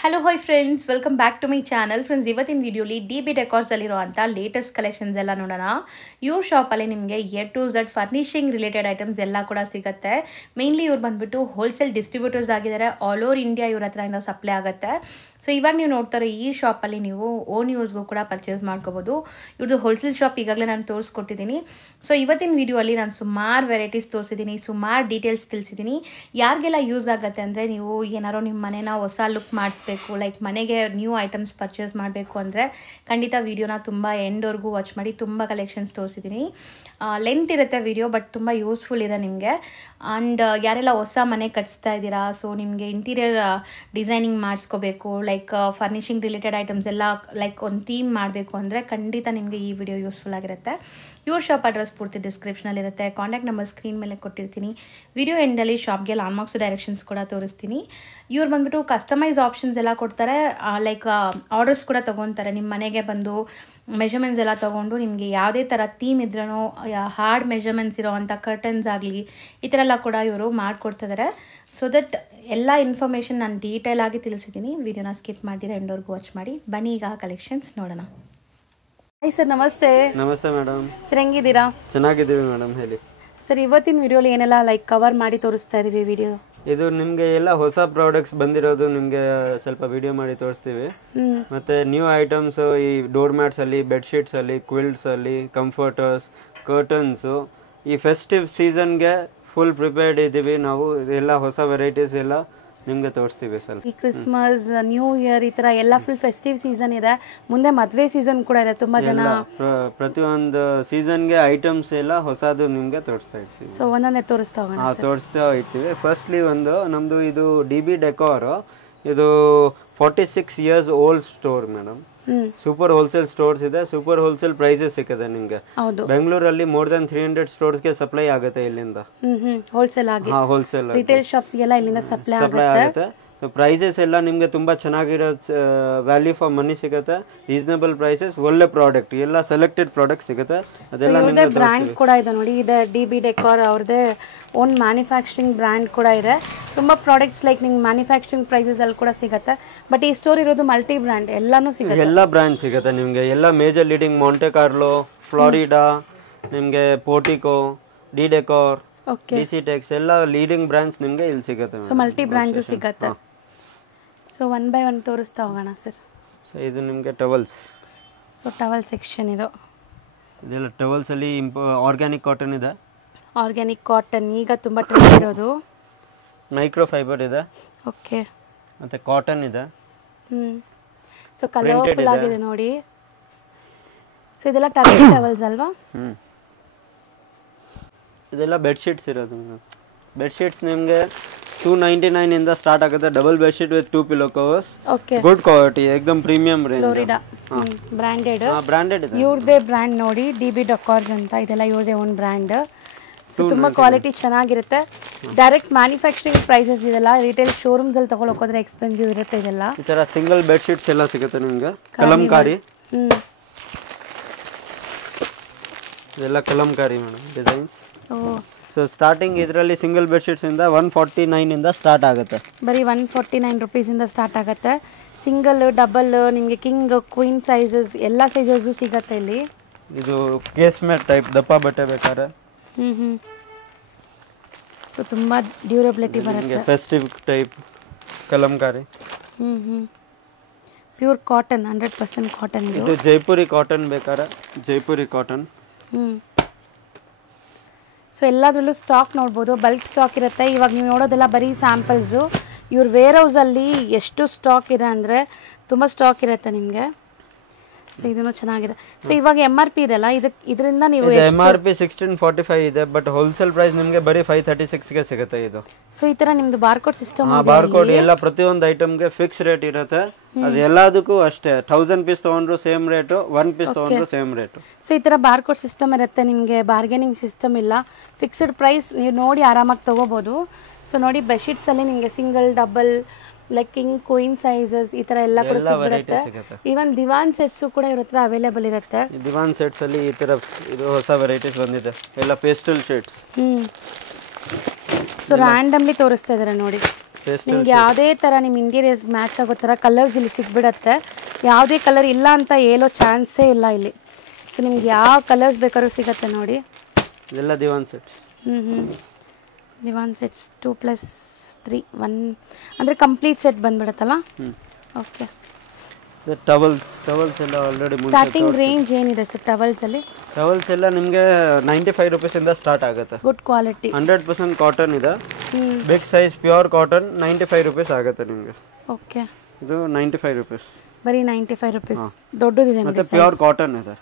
Hello hi friends, welcome back to my channel. Friends, ಇವತ್ತಿನ ವಿಡಿಯೋಲಿ DB ಡೆಕಾರ್ಸಲ್ಲಿರುವಂಥ latest collections ಎಲ್ಲ ನೋಡೋಣ. ಇವ್ರ ಶಾಪಲ್ಲಿ ನಿಮಗೆ to Z furnishing related items ಎಲ್ಲ ಕೂಡ ಸಿಗುತ್ತೆ. ಮೇನ್ಲಿ ಇವ್ರು ಬಂದುಬಿಟ್ಟು ಹೋಲ್ಸೇಲ್ ಡಿಸ್ಟ್ರಿಬ್ಯೂಟರ್ಸ್ ಆಗಿದ್ದಾರೆ. ಆಲ್ ಓವರ್ ಇಂಡಿಯಾ ಇವ್ರ ಹತ್ರ ಸಪ್ಲೈ ಆಗುತ್ತೆ. ಸೊ ಇವಾಗ ನೀವು ನೋಡ್ತಾರೆ ಈ ಶಾಪಲ್ಲಿ ನೀವು ಓನ್ ಯೂಸ್ಗೂ ಕೂಡ ಪರ್ಚೇಸ್ ಮಾಡ್ಕೋಬೋದು. ಇವ್ರದ್ದು ಹೋಲ್ಸೇಲ್ ಶಾಪ್ ಈಗಾಗಲೇ ನಾನು ತೋರಿಸ್ಕೊಟ್ಟಿದ್ದೀನಿ. ಸೊ ಇವತ್ತಿನ ವಿಡಿಯೋಲಿ ನಾನು ಸುಮಾರು ವೆರೈಟೀಸ್ ತೋರಿಸಿದ್ದೀನಿ, ಸುಮಾರು ಡೀಟೇಲ್ಸ್ ತಿಳಿಸಿದ್ದೀನಿ. ಯಾರಿಗೆಲ್ಲ ಯೂಸ್ ಆಗುತ್ತೆ ಅಂದರೆ, ನೀವು ಏನಾರೋ ನಿಮ್ಮ ಮನೇನ ಹೊಸ ಲುಕ್ ಮಾಡಿಸ್ಬೇಕು, ಲೈಕ್ ಮನೆಗೆ ನ್ಯೂ ಐಟಮ್ಸ್ ಪರ್ಚೇಸ್ ಮಾಡಬೇಕು ಅಂದರೆ ಖಂಡಿತ ವಿಡಿಯೋನ ತುಂಬ ಎಂಡ್ವರೆಗೂ ವಾಚ್ ಮಾಡಿ. ತುಂಬ ಕಲೆಕ್ಷನ್ಸ್ ತೋರಿಸಿದ್ದೀನಿ. ಲೆಂತ್ ಇರುತ್ತೆ ವಿಡಿಯೋ, ಬಟ್ ತುಂಬ ಯೂಸ್ಫುಲ್ ಇದೆ ನಿಮಗೆ. ಆ್ಯಂಡ್ ಯಾರೆಲ್ಲ ಹೊಸ ಮನೆ ಕಟ್ಸ್ತಾ ಇದ್ದೀರಾ, ಸೊ ನಿಮಗೆ ಇಂಟೀರಿಯರ್ ಡಿಸೈನಿಂಗ್ ಮಾಡಿಸ್ಕೋಬೇಕು, ಲೈಕ್ ಫರ್ನಿಷಿಂಗ್ ರಿಲೇಟೆಡ್ ಐಟಮ್ಸ್ ಎಲ್ಲ ಲೈಕ್ ಒಂದು ಥೀಮ್ ಮಾಡಬೇಕು ಅಂದರೆ ಖಂಡಿತ ನಿಮಗೆ ಈ ವಿಡಿಯೋ ಯೂಸ್ಫುಲ್ ಆಗಿರುತ್ತೆ. ಇವ್ರ ಶಾಪ್ ಅಡ್ರೆಸ್ ಪೂರ್ತಿ ಡಿಸ್ಕ್ರಿಪ್ಷನಲ್ಲಿರುತ್ತೆ. ಕಾಂಟ್ಯಾಕ್ಟ್ ನಂಬರ್ ಸ್ಕ್ರೀನ್ ಮೇಲೆ ಕೊಟ್ಟಿರ್ತೀನಿ. ವಿಡಿಯೋ ಎಂಡಲ್ಲಿ ಶಾಪ್ಗೆ ಲ್ಯಾಂಡ್ಮಾರ್ಕ್ಸ್ ಡೈರೆಕ್ಷನ್ಸ್ ಕೂಡ ತೋರಿಸ್ತೀನಿ. ಇವ್ರು ಬಂದುಬಿಟ್ಟು ಕಸ್ಟಮೈಸ್ ಆಪ್ಷನ್ಸ್ ಎಲ್ಲ ಕೊಡ್ತಾರೆ, ಲೈಕ್ ಆರ್ಡರ್ಸ್ ಕೂಡ ತೊಗೊತಾರೆ. ನಿಮ್ಮ ಮನೆಗೆ ಬಂದು ಮೆಷರ್ಮೆಂಟ್ಸ್ ಎಲ್ಲ ತೊಗೊಂಡು ನಿಮಗೆ ಯಾವುದೇ ಥರ ಥೀಮ್ ಇದ್ರೂ ಹಾರ್ಡ್ ಮೆಷರ್ಮೆಂಟ್ಸ್ ಇರೋವಂಥ ಕರ್ಟನ್ಸ್ ಆಗಲಿ ಈ ಥರ ಎಲ್ಲ ಕೂಡ ಇವರು ಮಾಡಿಕೊಡ್ತಿದ್ದಾರೆ. ಸೊ ದಟ್ ಎಲ್ಲ ಇನ್ಫಾರ್ಮೇಷನ್ ನಾನು ಡೀಟೇಲ್ ಆಗಿ ತಿಳಿಸಿದ್ದೀನಿ. ವಿಡಿಯೋನ ಸ್ಕಿಪ್ ಮಾಡಿದ್ರೆ ಎಂಡವರೆಗೂ ವಾಚ್ ಮಾಡಿ. ಬನ್ನಿ ಈಗ ಕಲೆಕ್ಷನ್ಸ್ ನೋಡೋಣ. ಹಾಯ್ ಸರ್, ನಮಸ್ತೆ. ನಮಸ್ತೆ ಮೇಡಮ್. ಸರ್, ಹೆಂಗಿದ್ದೀರಾ? ಚೆನ್ನಾಗಿದ್ದೀವಿ ಮೇಡಮ್. ಹೇಳಿ ಸರ್, ಇವತ್ತಿನ ವಿಡಿಯೋಲಿ ಏನೆಲ್ಲ ಲೈಕ್ ಕವರ್ ಮಾಡಿ ತೋರಿಸ್ತಾ ಇದ್ದೀವಿ ವಿಡಿಯೋ? ಇದು ನಿಮಗೆ ಎಲ್ಲ ಹೊಸ ಪ್ರಾಡಕ್ಟ್ಸ್ ಬಂದಿರೋದು ನಿಮಗೆ ಸ್ವಲ್ಪ ವಿಡಿಯೋ ಮಾಡಿ ತೋರಿಸ್ತೀವಿ. ಮತ್ತೆ ನ್ಯೂ ಐಟಮ್ಸ್, ಈ ಡೋರ್ ಮ್ಯಾಟ್ಸ್ ಅಲ್ಲಿ, ಬೆಡ್ಶೀಟ್ಸ್ ಅಲ್ಲಿ, ಕ್ವಿಲ್ಟ್ಸ್ ಅಲ್ಲಿ, ಕಂಫರ್ಟರ್ಸ್, ಕರ್ಟನ್ಸ್, ಈ ಫೆಸ್ಟಿವ್ ಸೀಸನ್ಗೆ ಫುಲ್ ಪ್ರಿಪೇರ್ಡ್ ಇದ್ದೀವಿ ನಾವು. ಎಲ್ಲ ಹೊಸ ವೆರೈಟೀಸ್ ಎಲ್ಲ ನಿಮಗೆ ತೋರಿಸ್ತೀವಿ ಸರ್. ಈ ಕ್ರಿಸ್ಮಸ್, ನ್ಯೂ ಇಯರ್ ಈ ಥರ ಎಲ್ಲ ಫುಲ್ ಫೆಸ್ಟಿವ್ ಸೀಸನ್ ಇದೆ. ಮುಂದೆ ಮದುವೆ ಸೀಸನ್ ಕೂಡ ಇದೆ. ತುಂಬ ಜನ ಪ್ರತಿಯೊಂದು ಸೀಸನ್ಗೆ ಐಟಮ್ಸ್ ಎಲ್ಲ ಹೊಸದು ನಿಮಗೆ ತೋರಿಸ್ತಾ ಇರ್ತೀವಿ. ಸೊ ಒಂದೊಂದೇ ತೋರಿಸ್ತಾ ಹೋಗೋಣ. ತೋರಿಸ್ತಾ ಇರ್ತೀವಿ. ಫಸ್ಟ್ಲಿ ನಮ್ದು ಇದು DB ಡೆಕಾರ್. ಇದು 46 years old store madam. Super wholesale stores ಇದೆ. ಸೂಪರ್ ಹೋಲ್ಸೇಲ್ ಪ್ರೈಸಸ್ ಸಿಗುತ್ತೆ ನಿಮ್ಗೆ. ಬೆಂಗಳೂರಲ್ಲಿ ಮೋರ್ ದನ್ 300 ಸ್ಟೋರ್ಸ್ಗೆ ಸಪ್ಲೈ ಆಗುತ್ತೆ ಇಲ್ಲಿಂದ. ಹೋಲ್ಸೇಲ್ ಆಗಿ ಹೋಲ್ಸೇಲ್ ರಿಟೇಲ್ ಶಾಪ್ಸ್ಗೆಲ್ಲ ಇಲ್ಲಿಂದ ಸಪ್ಲೈ ಆಗುತ್ತೆ. ಸೊ ಪ್ರೈಸಸ್ ಎಲ್ಲ ನಿಮ್ಗೆ ತುಂಬಾ ಚೆನ್ನಾಗಿರೋ ವ್ಯಾಲ್ಯೂ ಫಾರ್ ಮನಿ ಸಿಗುತ್ತೆ. ರೀಸನಬಲ್ ಪ್ರೈಸಸ್, ಒಳ್ಳೆ ಪ್ರಾಡಕ್ಟ್, ಎಲ್ಲ ಸೆಲೆಕ್ಟೆಡ್ ಪ್ರಾಡಕ್ಟ್ ಸಿಗುತ್ತೆ. ಅದೆಲ್ಲ ನಿಮ್ಗೆ ಬ್ರ್ಯಾಂಡ್ ಕೂಡ ಇದೆ ನೋಡಿ. ಇದೆ DB ಡೆಕಾರ್ ಅವ್ರದೇ ಓನ್ ಮ್ಯಾನುಫ್ಯಾಕ್ಚರಿಂಗ್ ಬ್ರ್ಯಾಂಡ್ ಕೂಡ ಇದೆ. ತುಂಬ ಪ್ರಾಡಕ್ಟ್ಸ್ ಲೈಕ್ ನಿಮ್ಗೆ ಮ್ಯಾನುಫ್ಯಾಕ್ಚರಿಂಗ್ ಪ್ರೈಸಸ್ ಅಲ್ಲಿ ಕೂಡ ಸಿಗುತ್ತೆ. ಬಟ್ ಈ ಸ್ಟೋರ್ ಇರೋದು ಮಲ್ಟಿ ಬ್ರ್ಯಾಂಡ್, ಎಲ್ಲಾನು ಸಿಗುತ್ತೆ. ಎಲ್ಲ ಬ್ರ್ಯಾಂಡ್ ಸಿಗುತ್ತೆ ನಿಮ್ಗೆ. ಎಲ್ಲ major leading Monte Carlo, Florida, ನಿಮ್ಗೆ Portico, D decor, DC tex ಎಲ್ಲ ಲೀಡಿಂಗ್ ಬ್ರ್ಯಾಂಡ್ಸ್ ನಿಮ್ಗೆ ಇಲ್ಲಿ ಸಿಗುತ್ತೆ. ಸೊ ಮಲ್ಟಿ ಬ್ರ್ಯಾಂಡ್ಸು ಸಿಗುತ್ತೆ. ಸೊ ಒನ್ ಬೈ ಒನ್ ತೋರಿಸ್ತಾ ಹೋಗೋಣ ಸರ್. ಸೊ ಇದು ನಿಮಗೆ ಟವಲ್ಸ್. ಸೊ ಟವಲ್ ಸೆಕ್ಷನ್ ಇದೆಲ್ಲ ಟವಲ್ಸ್ ಅಲ್ಲಿ ಆರ್ಗ್ಯಾನಿಕ್ ಕಾಟನ್ ಇದೆ. ಆರ್ಗ್ಯಾನಿಕ್ ಕಾಟನ್ ಈಗ ತುಂಬ ಟ್ರೆಂಡ್ ಇರೋದು. ಮೈಕ್ರೋ ಫೈಬರ್ ಇದೆ. ಓಕೆ. ಮತ್ತೆ ಕಾಟನ್ ಇದೆ. ಸೊ ಕಲರ್ಫುಲ್ ಆಗಿದೆ ನೋಡಿ. ಸೊ ಇದೆಲ್ಲ ಟರ್ಕಿ ಟವಲ್ಸ್ ಅಲ್ವಾ? ಇದೆಲ್ಲ ಬೆಡ್ಶೀಟ್ಸ್ ಇರೋದು. ಬೆಡ್ಶೀಟ್ಸ್ ನಿಮಗೆ 299 ಇಂದ ಸ್ಟಾರ್ಟ್ ಆಗುತ್ತೆ. Double bedsheet with 2 pillow covers. Okay. Good quality, ಏಕದಮ್ premium range. Florida branded. Branded ಇದೆ. ಇವ್ರದೇ ಬ್ರ್ಯಾಂಡ್ ನೋಡಿ, DB ಡೆಕಾರ್ಸ್ ಅಂತ. ಇದೆಲ್ಲ ಇವ್ರದೇ ಓನ್ ಬ್ರ್ಯಾಂಡ್. ಸೊ ತುಂಬ ಕ್ವಾಲಿಟಿ ಚೆನ್ನಾಗಿರುತ್ತೆ. ಡೈರೆಕ್ಟ್ ಮ್ಯಾನುಫ್ಯಾಕ್ಚರಿಂಗ್ ಪ್ರೈಸಸ್ ಇದೆಲ್ಲ. ರಿಟೇಲ್ ಶೋರೂಮ್ಸ್ ಅಲ್ಲಿ ತಗೊಳಕ್ ಹೋದ್ರೆ ಎಕ್ಸ್ಪೆನ್ಸಿವ್ ಇರುತ್ತೆ ಇದೆಲ್ಲ. ಈ ತರ ಸಿಂಗಲ್ ಬೆಡ್ಶೀಟ್ಸ್ ಎಲ್ಲ ಸಿಗುತ್ತೆ ನಿಮಗೆ. ಕಲಂಕಾರಿ, ಇದೆಲ್ಲ Kalamkari madam designs. So starting ಇದರಲ್ಲಿ ಸಿಂಗಲ್ ಬೆಡ್ಶೀಟ್ಸ್ ಇಂದ 149 ಇಂದ ಸ್ಟಾರ್ಟ್ ಆಗುತ್ತೆ. ಬರೀ 149 ರುಪೀಸ್ ಇಂದ ಸ್ಟಾರ್ಟ್ ಆಗುತ್ತೆ. ಸಿಂಗಲ್, ಡಬಲ್, ನಿಮಗೆ ಕಿಂಗ್, ಕ್ವೀನ್ ಸೈಜಸ್ ಎಲ್ಲ ಸೈಜಸ್ ಸಿಗುತ್ತೆ ಇಲ್ಲಿ. ಇದು ಕೇಸ್ಮೆಟ್ ಟೈಪ್ ದಪ್ಪ ಬಟ್ಟೆ ಬೇಕಾದ್ರೆ. ಸೊ ತುಂಬಾ ಡ್ಯೂರಬಿಲಿಟಿ ಬರುತ್ತೆ. Festive type Kalamkari. Pure cotton, 100% cotton. ಇದು ಜೈಪುರಿ ಕಾಟನ್ ಬೇಕಾದ್ರೆ ಜೈಪುರಿ ಕಾಟನ್. ಸೊ ಎಲ್ಲದರಲ್ಲೂ ಸ್ಟಾಕ್ ನೋಡ್ಬೋದು, ಬಲ್ಕ್ ಸ್ಟಾಕ್ ಇರುತ್ತೆ. ಇವಾಗ ನೀವು ನೋಡೋದೆಲ್ಲ ಬರೀ ಸ್ಯಾಂಪಲ್ಸು. ಇವ್ರ ವೇರ್ ಹೌಸಲ್ಲಿ ಎಷ್ಟು ಸ್ಟಾಕ್ ಇದೆ ಅಂದರೆ ತುಂಬ ಸ್ಟಾಕ್ ಇರುತ್ತೆ ನಿಮಗೆ. ಸೊ ಇದನ್ನು ಚೆನ್ನಾಗಿದೆ. ಸೊ ಇವಾಗ MRP ಇದೆಲ್ಲ, ಇದರಿಂದ ನೀವು MRP 1645 ಇದೆ. ಬಟ್ ಹೋಲ್ಸೇಲ್ ಪ್ರೈಸ್ ನಿಮಗೆ ಬರೀ 536ಗೆ ಸಿಗುತ್ತೆ ಇದು. ಸೊ ಈ ತರ ನಿಮ್ದು ಬಾರ್ಕೋಡ್ ಸಿಸ್ಟಮ್ ಇದೆ. ಬಾರ್ಕೋಡ್ ಎಲ್ಲ ಪ್ರತಿಯೊಂದು ಐಟಮ್ಗೆ ಫಿಕ್ಸ್ ರೇಟ್ ಇರುತ್ತೆ. ಅದು ಎಲ್ಲದಕ್ಕೂ ಅಷ್ಟೇ. 1000 ಪೀಸ್ ತಗೊಂಡ್ರು ಸೇಮ್ ರೇಟು, 1 ಪೀಸ್ ತಗೊಂಡ್ರು ಸೇಮ್ ರೇಟು. ಸೊ ಈ ತರ ಬಾರ್ಕೋಡ್ ಸಿಸ್ಟಮ್ ಇರುತ್ತೆ ನಿಮಗೆ. ಬಾರ್ಗೇನಿಂಗ್ ಸಿಸ್ಟಮ್ ಇಲ್ಲ, ಫಿಕ್ಸ್ಡ್ ಪ್ರೈಸ್. ನೀವು ನೋಡಿ ಆರಾಮಾಗಿ ತಗೋಬಹುದು. ಸೊ ನೋಡಿ ಬೆಡ್ಶೀಟ್ಸ್ ಅಲ್ಲಿ ನಿಮಗೆ single, double, like king, queen sizes ಈ ತರ ಎಲ್ಲ ಕೂಡ ಸಿಗುತ್ತೆ. ಈವನ್ ದಿವಾನ್ ಸೆಟ್ಸ್ ಕೂಡ ಇವ್ರ ಹತ್ರ ಅವೈಲೇಬಲ್ ಇರುತ್ತೆ. ದಿವಾನ್ ಸೆಟ್ಸ್ ಅಲ್ಲಿ ಈ ತರ ಇದು ಹೊಸ ವೆರೈಟೀಸ್ ಬಂದಿದೆ, ಎಲ್ಲ ಪೇಸ್ಟಲ್ ಶೇಡ್ಸ್. ಸೊ ರ್ಯಾಂಡಮ್ಲಿ ತೋರಿಸ್ತಾ ಇದ್ದಾರೆ ನೋಡಿ. ನಿಮ್ಗೆ ಯಾವುದೇ ಥರ ನಿಮ್ಮ ಇಂಟೀರಿಯರ್ಸ್ ಮ್ಯಾಚ್ ಆಗೋ ಥರ ಕಲರ್ಸ್ ಇಲ್ಲಿ ಸಿಗ್ಬಿಡತ್ತೆ. ಯಾವುದೇ ಕಲರ್ ಇಲ್ಲ ಅಂತ ಹೇಳೋ ಚಾನ್ಸೇ ಇಲ್ಲ ಇಲ್ಲಿ. ಸೊ ನಿಮ್ಗೆ ಯಾವ ಕಲರ್ಸ್ ಬೇಕಾದ್ರೂ ಸಿಗತ್ತೆ ನೋಡಿ. ಇದೆಲ್ಲ ದಿವಾನ್ ಸೆಟ್. ದಿವಾನ್ ಸೆಟ್ಸ್ 2+3 1 ಅಂದರೆ ಕಂಪ್ಲೀಟ್ ಸೆಟ್ ಬಂದ್ಬಿಡತ್ತಲ್ಲ. ಓಕೆ. ಟವಲ್ಸ್ ಎಲ್ಲ ಆಲ್ರೆಡಿ ಸ್ಟಾರ್ಟಿಂಗ್ ರೇಂಜ್ ಏನಿದೆ ಸರ್ ಟವಲ್ಸಲ್ಲಿ? ಟವಲ್ಸ್ ಎಲ್ಲ ನಿಮಗೆ 95 ರೂಪೀಸಿಂದ ಸ್ಟಾರ್ಟ್ ಆಗುತ್ತೆ. ಗುಡ್ ಕ್ವಾಲಿಟಿ, 100% ಕಾಟನ್ ಇದೆ. Big size pure cotton 95 rupees ಆಗುತ್ತೆ ನಿಮಗೆ. ಓಕೆ. ಇದು 95 ರೂಪೀಸ್, ಬರೀ 95 ರೂಪೀಸ್. ದೊಡ್ಡದಿದೆ ನೋಡಿ, ಪ್ಯೂರ್ ಕಾಟನ್ ಇದೆ,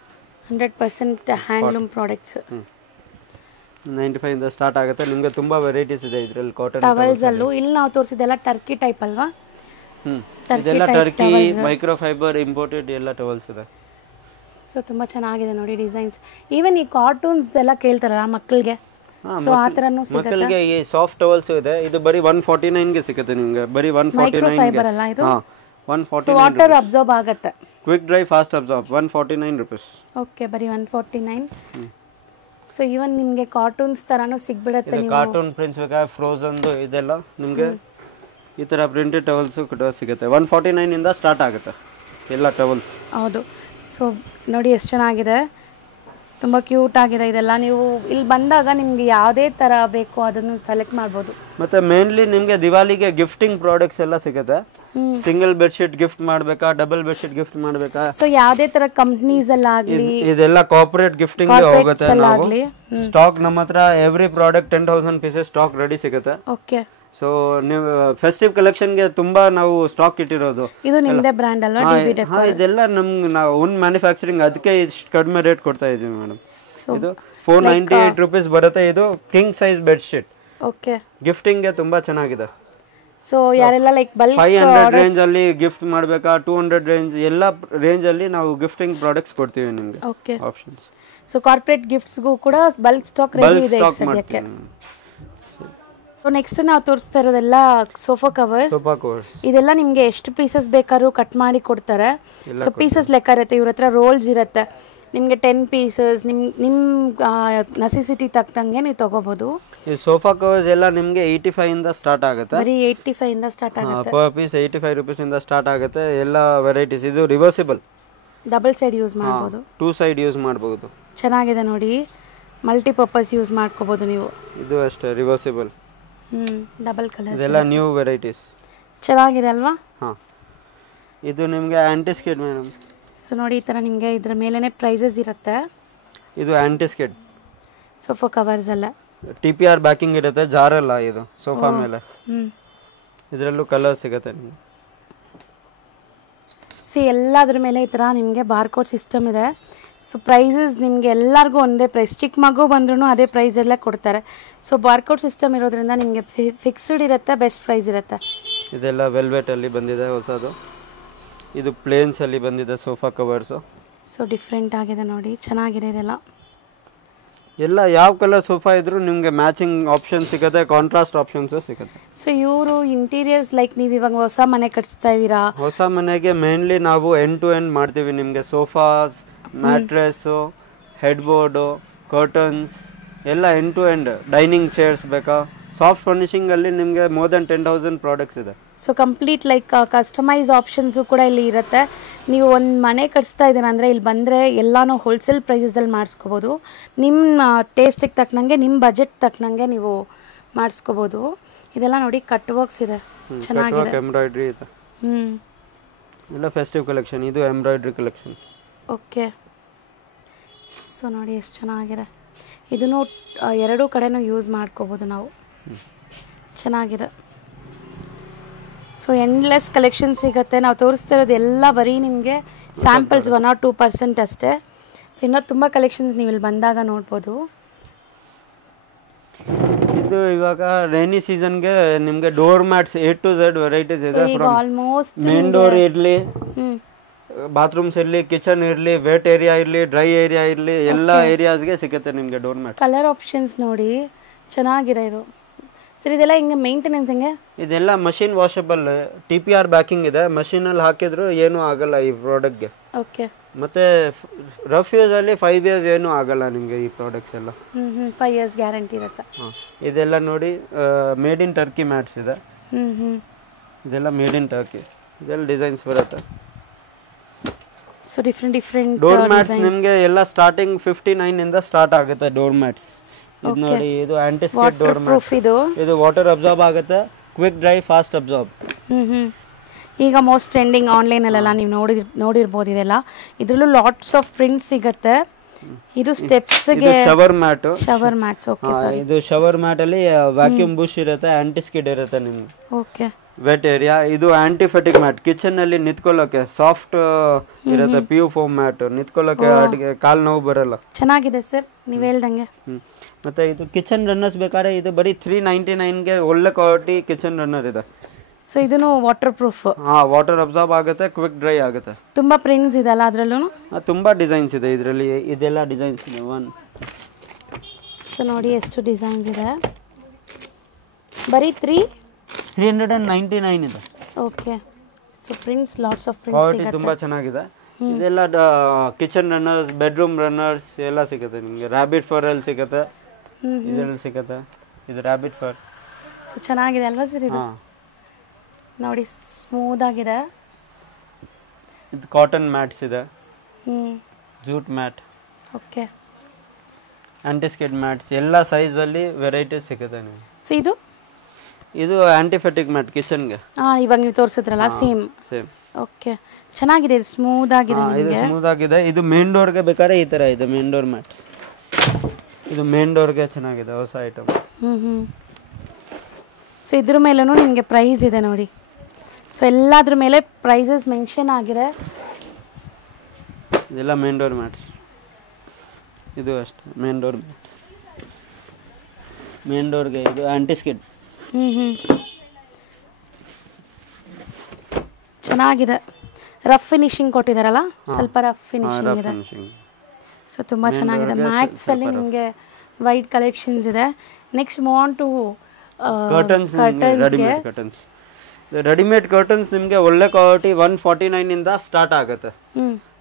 100% ಹ್ಯಾಂಡ್ಲೂಮ್ ಪ್ರಾಡಕ್ಟ್ಸ್. 95 ಇಂದ ಸ್ಟಾರ್ಟ್ ಆಗುತ್ತೆ. ನಿಮಗೆ ತುಂಬಾ ವೆರೈಟೀಸ್ ಇದೆ ಇದರಲ್ಲಿ ಕಾಟನ್ ಟವಲ್ಸ್ ಅಲ್ಲೂ. ಇಲ್ಲಿ ನಾವು ತೋರಿಸಿದೆಲ್ಲ ಟರ್ಕಿ ಟೈಪ್ ಅಲ್ವಾ? ಇದೆಲ್ಲ ಟರ್ಕಿ ಮೈಕ್ರೋ ಫೈಬರ್ ಇಂಪೋರ್ಟೆಡ್ ಎಲ್ಲ ಟವಲ್ಸ್ ಇದೆ. ಸೊ ತುಂಬಾ ಚೆನ್ನಾಗಿದೆ ನೋಡಿ ಡಿಸೈನ್ಸ್. ಈವನ್ ಈ ಕಾರ್ಟೂನ್ಸ್ ಎಲ್ಲ ಕೇಳ್ತಾರಲ್ಲ ಮಕ್ಕಳಿಗೆ, ಸೊ ಆ ಥರನೂ ಸಿಗುತ್ತೆ. ಮಕ್ಕಳಿಗೆ ಈ ಸಾಫ್ಟ್ ಟವಲ್ಸ್ ಇದೆ. ಇದು ಬರೀ 149 ಗೆ ಸಿಗುತ್ತೆ ನಿಮಗೆ. ಬರೀ 149 ಫೈಬರ್ ಅಲ್ಲ ಇದು? 149. ಸೊ ವಾಟರ್ ಅಬ್ಸರ್ವ್ ಆಗುತ್ತೆ. Quick dry fast observe 149 rupees. Okay, ಬರೀ 149. ಸೊ ಈವನ್ ನಿಮಗೆ ಕಾರ್ಟೂನ್ಸ್ ತರಾನು ಸಿಗ್ಬಿಡುತ್ತೆ. ನೀವು ಕಾರ್ಟೂನ್ ಪ್ರಿಂಟ್ಸ್ ಬೇಕಾದ್ರೆ ಫ್ರೋಜನ್ ಇದೆಲ್ಲ ನಿಮಗೆ ಈ ತರ ಪ್ರಿಂಟೆಡ್ ಟವಲ್ಸ್ ಕೂಡ ಸಿಗುತ್ತೆ. 149 ಇಂದ ಸ್ಟಾರ್ಟ್ ಆಗುತ್ತೆ ಎಲ್ಲ ಟವಲ್ಸ್. ಹೌದು. ಸೊ ನೋಡಿ ಎಷ್ಟು ಚೆನ್ನಾಗಿದೆ, ತುಂಬ ಕ್ಯೂಟ್ ಆಗಿದೆ ಇದೆಲ್ಲ. ನೀವು ಇಲ್ಲಿ ಬಂದಾಗ ನಿಮ್ಗೆ ಯಾವುದೇ ಥರ ಬೇಕೋ ಅದನ್ನು ಸೆಲೆಕ್ಟ್ ಮಾಡ್ಬೋದು. ಮತ್ತೆ ಮೇನ್ಲಿ ನಿಮಗೆ ದಿವಾಲಿಗೆ ಗಿಫ್ಟಿಂಗ್ ಪ್ರಾಡಕ್ಟ್ಸ್ ಎಲ್ಲ ಸಿಗುತ್ತೆ. ಸಿಂಗಲ್ ಬೆಡ್ಶೀಟ್ ಗಿಫ್ಟ್ ಮಾಡಬೇಕಾ, ಡಬಲ್ ಬೆಡ್ಶೀಟ್ ಗಿಫ್ಟ್ ಮಾಡಬೇಕಾ, ಸೊ ಯಾವುದೇ ತರ ಕಂಪ್ನೀಸ್ ಅಲ್ಲಾಗ್ಲಿ ಇದೆಲ್ಲ ಕಾರ್ಪೊರೇಟ್ ಗಿಫ್ಟಿಂಗ್ ಹೋಗುತ್ತೆ. ನಾವು ಸ್ಟಾಕ್ ನಮ್ಮ ಹತ್ರ every product 10,000 pieces stock ready ಸಿಗುತ್ತೆ. ಓಕೆ. ಸೊ ನೀವು ಫೆಸ್ಟಿವ್ ಕಲೆಕ್ಷನ್ಗೆ ತುಂಬಾ ನಾವು ಸ್ಟಾಕ್ ಇಟ್ಟಿರೋದು. ಇದು ನಿಮ್ಮದೇ ಬ್ರ್ಯಾಂಡ್ ಅಲ್ವಾ? ಇದೆಲ್ಲ ನಾವು ಓನ್ ಮ್ಯಾನುಫ್ಯಾಕ್ಚರಿಂಗ್, ಅದಕ್ಕೆ ಇಷ್ಟು ಕಡಿಮೆ ರೇಟ್ ಕೊಡ್ತಾ ಇದೀವಿ ಮೇಡಮ್. ಇದು 498 ರೂಪೀಸ್ ಬರುತ್ತೆ. ಇದು ಕಿಂಗ್ ಸೈಜ್ ಬೆಡ್ಶೀಟ್. ಓಕೆ. ಗಿಫ್ಟಿಂಗ್ಗೆ ತುಂಬಾ ಚೆನ್ನಾಗಿದೆ. ಸೊ ಯಾರೆಲ್ಲ ಲೈಕ್ ಬಲ್ಕ್ 500 ರೇಂಜ್ ಅಲ್ಲಿ ಗಿಫ್ಟ್ ಮಾಡಬೇಕಾ, 200 ರೇಂಜ್ ಎಲ್ಲ ರೇಂಜ್ ಅಲ್ಲಿ ನಾವು ಗಿಫ್ಟಿಂಗ್ ಪ್ರಾಡಕ್ಟ್ಸ್ ಕೊಡ್ತೀವಿ ನಿಮಗೆ. ಓಕೆ. ಆಪ್ಷನ್ಸ್. ಸೊ ಕಾರ್ಪೊರೇಟ್ ಗಿಫ್ಟ್ಸ್ಗೂ ಕೂಡ ಬಲ್ಕ್ ಸ್ಟಾಕ್ ರೆಡಿ ಇದೆ ಸದ್ಯಕ್ಕೆ. ಸೊ ನೆಕ್ಸ್ಟ್ ನಾವು ತೋರಿಸ್ತಾ ಇರೋದೆಲ್ಲ ಸೋಫಾ ಕವರ್ಸ್. ಇದೆಲ್ಲ ನಿಮಗೆ ಎಷ್ಟು ಪೀಸಸ್ ಬೇಕಾದ್ರೂ ಕಟ್ ಮಾಡಿ ಕೊಡ್ತಾರೆ. ಸೊ ಪೀಸಸ್ ಲೆಕ್ಕ ಇರುತ್ತೆ, ಇವ್ರ ಹತ್ರ ರೋಲ್ಸ್ ಇರುತ್ತೆ. ನಿಮಗೆ 10 ಪೀಸಸ್ ನಿಮ್ಮ ನೆಸೆಸಿಟಿ ತಕ್ಕಂಗೆ ನೀವು ತಗೋಬಹುದು. ಈ ಸೋಫಾ ಕವರ್ಸ್ ಎಲ್ಲ ನಿಮಗೆ 85 ಇಂದ ಸ್ಟಾರ್ಟ್ ಆಗುತ್ತೆ. ಬರೀ 85 ಇಂದ ಸ್ಟಾರ್ಟ್ ಆಗುತ್ತೆ. ಪರ್ ಪೀಸ್ 85 ರೂಪೀಸ್ ಇಂದ ಸ್ಟಾರ್ಟ್ ಆಗುತ್ತೆ. ಎಲ್ಲ ವೆರೈಟೀಸ್. ಇದು ರಿವರ್ಸಿಬಲ್, ಡಬಲ್ ಸೈಡ್ ಯೂಸ್ ಮಾಡಬಹುದು, 2 ಸೈಡ್ ಯೂಸ್ ಮಾಡಬಹುದು. ಚೆನ್ನಾಗಿದೆ ನೋಡಿ, ಮಲ್ಟಿಪರ್ಪಸ್ ಯೂಸ್ ಮಾಡ್ಕೋಬಹುದು ನೀವು. ಇದು ಅಷ್ಟೇ ರಿವರ್ಸಿಬಲ್. Double colour. ಇದೆಲ್ಲ ನ್ಯೂ ವೆರೈಟೀಸ್. ಚೆನ್ನಾಗಿದೆ ಅಲ್ವಾ? ಇದು ನಿಮಗೆ ಆಂಟಿಸ್ಕಿಡ್ ಮೇಡಮ್. ಸೊ ನೋಡಿ ಈ ಥರ ನಿಮಗೆ ಇದರ ಮೇಲೇ ಪ್ರೈಸಸ್ ಇರುತ್ತೆ. ಇದು ಆಂಟಿಸ್ಕಿಡ್ ಸೋಫಾ ಕವರ್ಸ್ ಎಲ್ಲ TPR ಬ್ಯಾಕಿಂಗ್ ಇರುತ್ತೆ, ಜಾರಲ್ಲ ಇದು ಸೋಫಾ ಮೇಲೆ. ಇದರಲ್ಲೂ ಕಲರ್ ಸಿಗುತ್ತೆ ನಿಮಗೆ. ಎಲ್ಲದ್ರ ಮೇಲೆ ಈ ಥರ ನಿಮಗೆ ಬಾರ್ಕೋಡ್ ಸಿಸ್ಟಮ್ ಇದೆ. ಸೊ ಪ್ರೈಸಸ್ ನಿಮಗೆ ಎಲ್ಲರಿಗೂ ಒಂದೇ ಪ್ರೈಸ್, ಚಿಕ್ಕ ಮಗು ಬಂದ್ರೂ ಅದೇ ಪ್ರೈಸಲ್ಲೇ ಕೊಡ್ತಾರೆ. ಸೊ ಬಾರ್ಕೋಡ್ ಸಿಸ್ಟಮ್ ಇರೋದ್ರಿಂದ ನಿಮಗೆ ಫಿಕ್ಸ್ಡ್ ಇರುತ್ತೆ, ಬೆಸ್ಟ್ ಪ್ರೈಸ್ ಇರುತ್ತೆ. ಇದೆಲ್ಲ ವೆಲ್ವೆಟಲ್ಲಿ ಬಂದಿದೆ ಹೊಸದು. ಇದು ಪ್ಲೇನ್ಸಲ್ಲಿ ಬಂದಿದೆ ಸೋಫಾ ಕವರ್ಸು. ಸೊ ಡಿಫ್ರೆಂಟ್ ಆಗಿದೆ ನೋಡಿ, ಚೆನ್ನಾಗಿದೆ ಇದೆಲ್ಲ. ಎಲ್ಲ ಯಾವ ಕಲರ್ ಸೋಫಾ ಇದ್ರೂ ನಿಮಗೆ ಮ್ಯಾಚಿಂಗ್ ಆಪ್ಷನ್ ಸಿಗುತ್ತೆ, ಕಾಂಟ್ರಾಸ್ಟ್ ಆಪ್ಷನ್ಸು ಸಿಗುತ್ತೆ. ಸೊ ಇವರು ಇಂಟೀರಿಯರ್ಸ್ ಲೈಕ್ ನೀವು ಇವಾಗ ಹೊಸ ಮನೆ ಕಟ್ಸ್ತಾ ಇದ್ದೀರಾ? ಹೊಸ ಮನೆಗೆ ಮೇನ್ಲಿ ನಾವು ಎಂಡ್ ಟು ಎಂಡ್ ಮಾಡ್ತೀವಿ. ನಿಮಗೆ sofas, mattress, head board, curtains ಎಲ್ಲ end to end. Dining chairs ಬೇಕಾ, ಸಾಫ್ಟ್ ಫರ್ನಿಶಿಂಗ್ ಅಲ್ಲಿ ನಿಮಗೆ ಮೋರ್ ದೆನ್ 10,000 ಪ್ರಾಡಕ್ಟ್ಸ್ ಇದೆ. So complete like customise options ಕೂಡ ಇಲ್ಲಿ ಇರುತ್ತೆ. ನೀವು ಒಂದು ಮನೆ ಕಟ್ಸ್ತಾ ಇದ್ದೀರಾ ಅಂದರೆ ಇಲ್ಲಿ ಬಂದರೆ ಎಲ್ಲನೂ ಹೋಲ್ಸೇಲ್ ಪ್ರೈಸಸಲ್ಲಿ ಮಾಡಿಸ್ಕೋಬೋದು. ನಿಮ್ಮ ಟೇಸ್ಟಿಗೆ ತಕ್ಕನಂಗೆ, ನಿಮ್ಮ ಬಜೆಟ್ ತಕ್ಕನಂಗೆ ನೀವು ಮಾಡಿಸ್ಕೋಬೋದು. ಇದೆಲ್ಲ ನೋಡಿ ಕಟ್ ವರ್ಕ್ಸ್ ಇದೆ, ಚೆನ್ನಾಗಿದೆ. ಎಂಬ್ರಾಯ್ಡ್ರಿ ಇದೆ. ಇಲ್ಲ ಫೆಸ್ಟಿವ್ ಕಲೆಕ್ಷನ್. ಇದು ಎಂಬ್ರಾಯ್ಡ್ರಿ ಕಲೆಕ್ಷನ್. ಓಕೆ. ಸೊ ನೋಡಿ ಎಷ್ಟು ಚೆನ್ನಾಗಿದೆ. ಇದನ್ನು ಎರಡೂ ಕಡೆನೂ ಯೂಸ್ ಮಾಡ್ಕೋಬೋದು ನಾವು, ಚೆನ್ನಾಗಿದೆ. ಸೊ ಎಂಡ್ಲೆಸ್ ಕಲೆಕ್ಷನ್ ಸಿಗುತ್ತೆ. ನಾವು ತೋರಿಸ್ತಾ ಇರೋದು ಎಲ್ಲ ಬರೀ ನಿಮಗೆ ಸ್ಯಾಂಪಲ್ಸ್ 1 or 2% ಅಷ್ಟೇ. ಸೊ ಇನ್ನೂ ತುಂಬ ಕಲೆಕ್ಷನ್ಸ್ ನೀವು ಇಲ್ಲಿ ಬಂದಾಗ ನೋಡ್ಬೋದು. ಇದು ಇವಾಗ ರೈನಿ ಸೀಸನ್ಗೆ ನಿಮಗೆ door mats A to Z varieties ಇದೆ. ಆಲ್ಮೋಸ್ಟ್ ಮೇನ್ ಡೋರ್ ಇರಲಿ, ಬಾತ್ರೂಮ್ಸ್ ಇರಲಿ, ಕಿಚನ್ ಇರಲಿ, ವೇಟ್ ಏರಿಯಾ ಇರಲಿ, ಡ್ರೈ ಏರಿಯಾ ಇರಲಿ, ಎಲ್ಲ ಏರಿಯಾಸ್ಗೆ ಸಿಗುತ್ತೆ ನಿಮಗೆ ಡೋರ್ ಮ್ಯಾಟ್. ಕಲರ್ ಆಪ್ಷನ್ಸ್ ನೋಡಿ ಚೆನ್ನಾಗಿದೆ ಇದು. ಸರ್ ಇದೆಲ್ಲ ಹಿಂಗೆ ಮೇಂಟೆನೆನ್ಸ್ ಹೆಂಗೆ? ಇದೆಲ್ಲ ಮಷಿನ್ ವಾಷಬಲ್, TPR ಬ್ಯಾಕಿಂಗ್ ಇದೆ. ಮಷೀನಲ್ಲಿ ಹಾಕಿದ್ರು ಏನೂ ಆಗಲ್ಲ ಈ ಪ್ರಾಡಕ್ಟ್ಗೆ. ಓಕೆ. ಮತ್ತೆ ರಫ್ ಯೂಸ್ ಅಲ್ಲಿ 5 years ಏನೂ ಆಗಲ್ಲ ನಿಮಗೆ ಈ ಪ್ರಾಡಕ್ಟ್ಸ್ ಎಲ್ಲ. 5 years ಗ್ಯಾರಂಟಿ ಇರುತ್ತೆ. ಇದೆಲ್ಲ ನೋಡಿ ಮೇಡ್ ಇನ್ ಟರ್ಕಿ ಮ್ಯಾಟ್ಸ್ ಇದೆ. ಇದೆಲ್ಲ ಮೇಡ್ ಇನ್ ಟರ್ಕಿ. ಇದೆಲ್ಲ ಡಿಸೈನ್ಸ್ ಬರುತ್ತೆ. ಸೊ ಡಿಫ್ರೆಂಟ್ ಡೋರ್ ಮ್ಯಾಟ್ಸ್ ನಿಮಗೆ ಎಲ್ಲ ಸ್ಟಾರ್ಟಿಂಗ್ 59 ಇಂದ ಸ್ಟಾರ್ಟ್ ಆಗುತ್ತೆ ಡೋರ್ ಮ್ಯಾಟ್ಸ್. ಇದು ನೋಡಿ, ಇದು ಆಂಟಿ ಸ್ಕಿಡ್ ಡೋರ್ ಮ್ಯಾಟ್. ಇದು ವಾಟರ್ ಅಬ್ಸಾರ್ಬ್ ಆಗುತ್ತೆ, ಕ್ವಿಕ್ ಡ್ರೈ, ಫಾಸ್ಟ್ ಅಬ್ಸಾರ್ಬ್. ಈಗ ಮೋಸ್ಟ್ ಟ್ರೆಂಡಿಂಗ್ ಆನ್ಲೈನಲ್ಲೆಲ್ಲ ನೀವು ನೋಡಿರ್ಬೋದು ಇದೆಲ್ಲ. ಇದರಲ್ಲೂ ಲಾಟ್ಸ್ ಆಫ್ ಪ್ರಿಂಟ್ಸ್ ಸಿಗುತ್ತೆ. ಇದು ಸ್ಟೆಪ್ಸ್ಗೆ shower mat. Shower mats. Okay sir. ಇದು ಶವರ್ ಮ್ಯಾಟ್ ಅಲ್ಲಿ ವ್ಯಾಕ್ಯೂಮ್ ಬುಷ್ ಇರುತ್ತೆ, ಆಂಟಿ ಸ್ಕಿಡ್ ಇರುತ್ತೆ ನಿಮ್ಗೆ. ಓಕೆ. Wet area. ಇದು ಆಂಟಿ ಫೆಟಿಕ್ ಮ್ಯಾಟ್. ಕಿಚನ್ ಅಲ್ಲಿ ನಿಂತ್ಕೊಳ್ಳೋಕೆ ಸಾಫ್ಟ್ ಇರುತ್ತೆ, PU ಫೋಮ್ ಮ್ಯಾಟ್. ನಿಂತ್ಕೊಳ್ಳೋಕೆ ಕಾಲ್ ನೋವು ಬರಲ್ಲ. ಚೆನ್ನಾಗಿದೆ ಸರ್ ನೀವು ಹೇಳ್ದಂಗೆ. ಮತ್ತೆ ಇದು ಕಿಚನ್ ರನ್ನರ್ಸ್ ಬೇಕಾದ್ರೆ ಇದು ಬರೀ 399ಗೆ ಒಳ್ಳೆ ಕ್ವಾಲಿಟಿ ಕಿಚನ್ ರನ್ನರ್ ಇದೆ. ಸೊ ಇದನ್ನು ವಾಟರ್ ಪ್ರೂಫ್. ವಾಟರ್ ಅಬ್ಸಾರ್ಬ್ ಆಗುತ್ತೆ, ಕ್ವಿಕ್ ಡ್ರೈ ಆಗುತ್ತೆ. ತುಂಬಾ ಪ್ರಿಂಟ್ಸ್ ಇದೆಲ್ಲ ಅದರಲ್ಲೂ. ತುಂಬಾ ಡಿಸೈನ್ಸ್ ಇದೆ ಇದರಲ್ಲಿ. ಇದೆಲ್ಲ ಡಿಸೈನ್ಸ್ ಇದೆ. ಸೊ ನೋಡಿ ಎಷ್ಟು ಡಿಸೈನ್ಸ್ ಇದೆ. ಬರೀ 399 ಇದೆ. Okay. So prints, lots of prints quality ತುಂಬಾ ಚೆನ್ನಾಗಿದೆ. ಇದೆಲ್ಲ ಕಿಚನ್ ರನ್ನರ್ಸ್, ಬೆಡ್ರೂಮ್ ರನ್ನರ್ಸ್ ಎಲ್ಲ ಸಿಗುತ್ತೆ ನಿಮಗೆ. ರ್ಯಾಬಿಟ್ ಫರ್ ಅಲ್ಲಿ ಸಿಗುತ್ತೆ, ಇದರಲ್ಲಿ ಸಿಗುತ್ತೆ. ಇದು ರ್ಯಾಬಿಟ್ ಫರ್. ಸೊ ಚೆನ್ನಾಗಿದೆ ಅಲ್ವಾ ಸರ್ ಇದು? ನೋಡಿ ಸ್ಮೂತ್ ಆಗಿದೆ. ಇದು ಕಾಟನ್ ಮ್ಯಾಟ್ಸ್ ಇದೆ, jute mat. Okay. Aunty skid mats ಎಲ್ಲ ಸೈಜ್ ಅಲ್ಲಿ ವೆರೈಟೀಸ್ ಸಿಗುತ್ತೆ ನಿಮಗೆ. ಸೊ ಇದು ಆಂಟಿಫೆಟಿಕ್ ಮ್ಯಾಟ್ ಕಿಚನ್ಗೆ. ಇವಾಗ ನೀವು ತೋರಿಸಿದ್ರಲ್ಲ ಸೇಮ್. ಓಕೆ, ಚೆನ್ನಾಗಿದೆ. ಇದು ಸ್ಮೂತ್ ಆಗಿದೆ. ಇದು ಸ್ಮೂತ್ ಆಗಿದೆ. ಇದು ಮೇನ್ ಡೋರ್ಗೆ ಬೇಕಾದ್ರೆ ಈ ತರ ಇದೆ ಮೇನ್ ಡೋರ್ ಮ್ಯಾಟ್ಸ್. ಇದು ಮೇನ್ ಡೋರ್ಗೆ ಚೆನ್ನಾಗಿದೆ, ಹೊಸ ಐಟಮ್. ಸೊ ಇದ್ರ ಮೇಲೂ ನಿಮಗೆ ಪ್ರೈಸ್ ಇದೆ ನೋಡಿ. ಸೊ ಎಲ್ಲದ್ರ ಮೇಲೆ ಪ್ರೈಸಸ್ ಮೆನ್ಷನ್ ಆಗಿದೆ. ಇದೆಲ್ಲ ಮೇನ್ ಡೋರ್ ಮ್ಯಾಟ್ಸ್. ಇದು ಅಷ್ಟೇ ಮೇನ್ ಡೋರ್ ಮ್ಯಾಟ್. ಮೇನ್ ಡೋರ್ಗೆ ಇದು ಆಂಟಿ ಸ್ಕಿಡ್. ಚೆನ್ನಾಗಿದೆ. ರಫ್ ಫಿನಿಶಿಂಗ್ ಕೊಟ್ಟಿದ್ದಾರಲ್ಲ, ಸ್ವಲ್ಪ ರಫ್ ಫಿನಿಶಿಂಗ್ ಇದೆ. ಸೊ ತುಂಬ ಚೆನ್ನಾಗಿದೆ. ಮ್ಯಾಟ್ಸ್ ಅಲ್ಲಿ ನಿಮಗೆ ವೈಟ್ ಕಲೆಕ್ಷನ್ಸ್ ಇದೆ. Next move on to curtains. Readymade curtains ನಿಮಗೆ ಒಳ್ಳೆ ಕ್ವಾಲಿಟಿ 149 ಇಂದ ಸ್ಟಾರ್ಟ್ ಆಗುತ್ತೆ.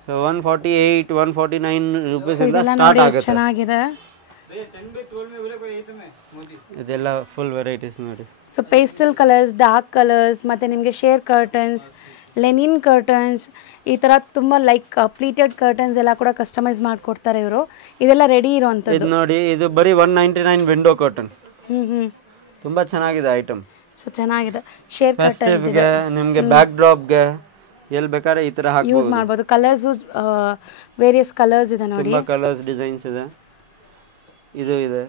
ಸೊ 148 149 ರೂಪೀಸ್ ಇಂದ ಸ್ಟಾರ್ಟ್ ಆಗುತ್ತೆ. ಚೆನ್ನಾಗಿದೆ. ಇದೆಲ್ಲ ಫುಲ್ ವೆರೈಟೀಸ್ ನೋಡಿ. So pastel colours, dark colours, ಮತ್ತೆ ನಿಮಗೆ ಶೇರ್ ಕರ್ಟನ್ಸ್, ಲೆನಿನ್ ಕರ್ಟನ್ಸ್, ಈ ಥರ ತುಂಬ ಲೈಕ್ ಪ್ಲೀಟೆಡ್ ಕರ್ಟನ್ಸ್ ಎಲ್ಲ ಕೂಡ ಕಸ್ಟಮೈಸ್ ಮಾಡಿಕೊಡ್ತಾರೆ ಇವರು. ಇದೆಲ್ಲ ರೆಡಿ ಇರೋವಂಥದ್ದು. ಇದು ನೋಡಿ, ಇದು ಬರೀ 199 ವಿಂಡೋ ಕರ್ಟನ್. ತುಂಬ ಚೆನ್ನಾಗಿದೆ ಐಟಮ್. ಸೊ ಚೆನ್ನಾಗಿದೆ. ಶೇರ್ ಕರ್ಟನ್ಸ್ ಇದೆ ನಿಮಗೆ. ಬ್ಯಾಕ್ ಡ್ರಾಪ್ಗೆ ಎಲ್ಲಿ ಬೇಕಾದ್ರೆ ಈ ಥರ ಹಾಕಿ ಯೂಸ್ ಮಾಡ್ಬೋದು. ಕಲರ್ಸ್ ವೇರಿಯಸ್ ಕಲರ್ಸ್ ಇದೆ ನೋಡಿ. ತುಂಬ ಕಲರ್ಸ್ ಡಿಸೈನ್ಸ್ ಇದೆ. ಇದು ಇದೆ,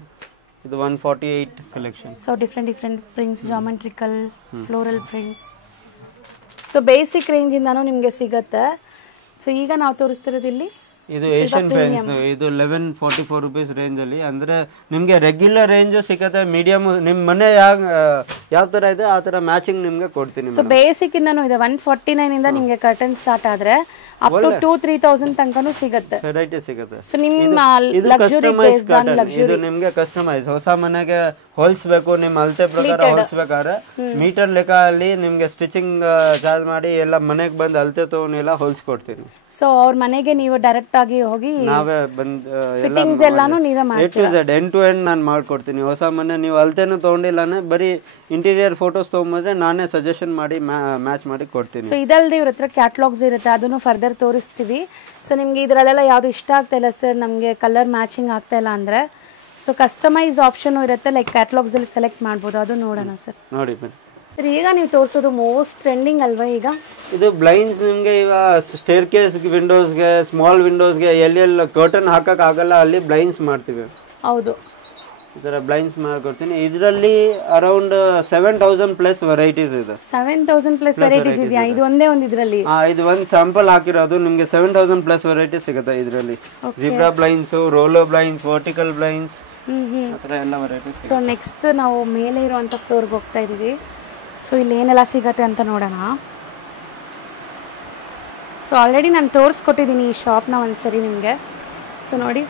ಇದು 148 collection. So different prints, geometrical, floral prints. So basic ರೇಂಜಿಂದಾನು ನಿಮಗೆ ಸಿಗುತ್ತೆ. ಸೊ ಈಗ ನಾವು ತೋರಿಸ್ತಿರೋದು ಇಲ್ಲಿ ಇದು ಏಷ್ಯನ್ ಪೇಂಟ್ಸ್. ಇದು 1144 ರೂಪೀಸ್ ರೇಂಜ್ ಅಲ್ಲಿ. ಅಂದ್ರೆ ನಿಮ್ಗೆ ರೆಗ್ಯುಲರ್ ರೇಂಜ್ ಸಿಗುತ್ತೆ, ಮೀಡಿಯಂ ನಿಮ್ ಮನೆ ಯಾವ ತರ ಇದೆ ಆ ತರ ಮ್ಯಾಚಿಂಗ್ ನಿಮ್ಗೆ ಕೊಡ್ತೀನಿ. ಸೊ ಬೇಸಿಕ್ ಇಂದಾನು ಇದೆ. 149 ಇಂದ ನಿಮ್ಗೆ ಕರ್ಟನ್ ಸ್ಟಾರ್ಟ್ ಆದ್ರೆ ಅಪ್ ಟು 2-3,000 ತನಕನೂ ಸಿಗುತ್ತೆ. ವೆರೈಟಿ ಸಿಗುತ್ತೆ. ಸೊ ನಿಮ್ಮ ಲಕ್ಸುರಿ ಬೇಸ್ಡ್ ಆನ್ ಲಕ್ಸುರಿ. ಇದು ನಿಮ್ಗೆ ಕಸ್ಟಮೈಸ್ ಹೊಸ ಮನೆಗೆ ಹೋಲ್ಸ್ಬೇಕು, ನಿಮ್ಮ ಅಳತೆ ಪ್ರಕಾರ ಹೋಲ್ಸ್ಬೇಕಾದ್ರೆ ಮೀಟರ್ ಲೆಕ್ಕ ಅಲ್ಲಿ ನಿಮ್ಗೆ ಸ್ಟಿಚಿಂಗ್ ಚಾರ್ಜ್ ಮಾಡಿ ಎಲ್ಲ ಮನೆಗೆ ಬಂದು ಅಳತೆ ತಗೊಂಡು ಎಲ್ಲ ಹೋಲ್ಸ್ಕೊಡ್ತೀನಿ. ಸೊ ಅವ್ರ ಮನೆಗೆ ನೀವು ಡೈರೆಕ್ಟ್ ಆಗಿ ಹೋಗಿ ನಾವೇ ಬಂದು ಫಿಟ್ಟಿಂಗ್ಸ್ ಎಲ್ಲಾನು ನೀವೇ ಮಾಡ್ತೀರಾ. ಎಂಡ್ ಟು ಎಂಡ್ ನಾನು ಮಾಡ್ಕೊಡ್ತೀನಿ. ಹೊಸ ಮನೆ ನೀವು ಅಳತೆನೂ ತಗೊಂಡಿಲ್ಲಾನೆ, ಬರೀ ಇಂಟೀರಿಯರ್ ಫೋಟೋಸ್ ತಗೊಂಡ್ಬಂದ್ರೆ ನಾನೇ ಸಜೆಷನ್ ಮಾಡಿ ಮ್ಯಾಚ್ ಮಾಡಿ ಕೊಡ್ತೀನಿ. ಸೊ ಇದಲ್ಲದೆ ಇವ್ರ ಹತ್ರ ಕ್ಯಾಟ್ಲಾಗ್ಸ್ ಇರುತ್ತೆ, ಅದನ್ನು ಫರ್ದರ್ ತೋರಿಸ್ತೀವಿ. ಸೊ ನಿಮ್ಗೆ ಇದರಲ್ಲೆಲ್ಲ ಯಾವುದು ಇಷ್ಟ ಆಗ್ತಾ ಇಲ್ಲ ಸರ್, ನಮಗೆ ಕಲರ್ ಮ್ಯಾಚಿಂಗ್ ಆಗ್ತಾ ಇಲ್ಲ ಅಂದ್ರೆ ಸೊ ಕಸ್ಟಮೈಸ್ ಆಪ್ಷನ್ ಇರುತ್ತೆ, ಲೈಕ್ ಕ್ಯಾಟ್ಲಾಗ್ಸ್ ಅಲ್ಲಿ ಸೆಲೆಕ್ಟ್ ಮಾಡ್ಬೋದು. ಅದು ನೋಡೋಣ ಸರ್. ನೋಡಿ ಸರ್ ಈಗ ನೀವು ತೋರಿಸೋದು ಮೋಸ್ಟ್ ಟ್ರೆಂಡಿಂಗ್ ಅಲ್ವಾ ಈಗ? ಇದು ಬ್ಲೈಂಡ್ಸ್. ನಿಮಗೆ ಇವಾಗ ಸ್ಟೇರ್ ಕೇಸ್ ವಿಂಡೋಸ್ಗೆ, ಸ್ಮಾಲ್ ವಿಂಡೋಸ್ಗೆ ಎಲ್ಲೆಲ್ಲ ಕರ್ಟನ್ ಹಾಕಕ್ ಆಗಲ್ಲ ಅಲ್ಲಿ ಬ್ಲೈಂಡ್ಸ್ ಮಾಡ್ತೀವಿ. ಹೌದು, ಈ ಥರ ಬ್ಲೈಂಡ್ಸ್ ಮಾಡ್ಕೊಡ್ತೀನಿ. ಇದರಲ್ಲಿ ಅರೌಂಡ್ 7,000 ಪ್ಲಸ್ ವೆರೈಟೀಸ್ ಇದೆ. 7,000 ಪ್ಲಸ್ ವೆರೈಟೀಸ್ ಇದೆಯಾ? ಇದು ಒಂದೇ ಒಂದು ಇದರಲ್ಲಿ? ಇದು ಒಂದು ಸ್ಯಾಂಪಲ್ ಹಾಕಿರೋದು. ನಿಮಗೆ 7,000 ಪ್ಲಸ್ ವೆರೈಟೀಸ್ ಸಿಗುತ್ತೆ ಇದರಲ್ಲಿ. Zebra blinds, ರೋಲೋ blinds, vertical blinds, ಆ ಥರ ಎಲ್ಲ ವೆರೈಟೀಸ್. ಸೊ ನೆಕ್ಸ್ಟ್ ನಾವು ಮೇಲೆ ಇರುವಂಥ ಫ್ಲೋರ್ಗೆ ಹೋಗ್ತಾ ಇದ್ದೀವಿ. ಸೊ ಇಲ್ಲಿ ಏನೆಲ್ಲ ಸಿಗತ್ತೆ ಅಂತ ನೋಡೋಣ. ಸೊ ಆಲ್ರೆಡಿ ನಾನು ತೋರಿಸ್ಕೊಟ್ಟಿದ್ದೀನಿ ಈ ಶಾಪ್ನ ಒಂದ್ಸರಿ ನಿಮಗೆ. ಸೊ ನೋಡಿ,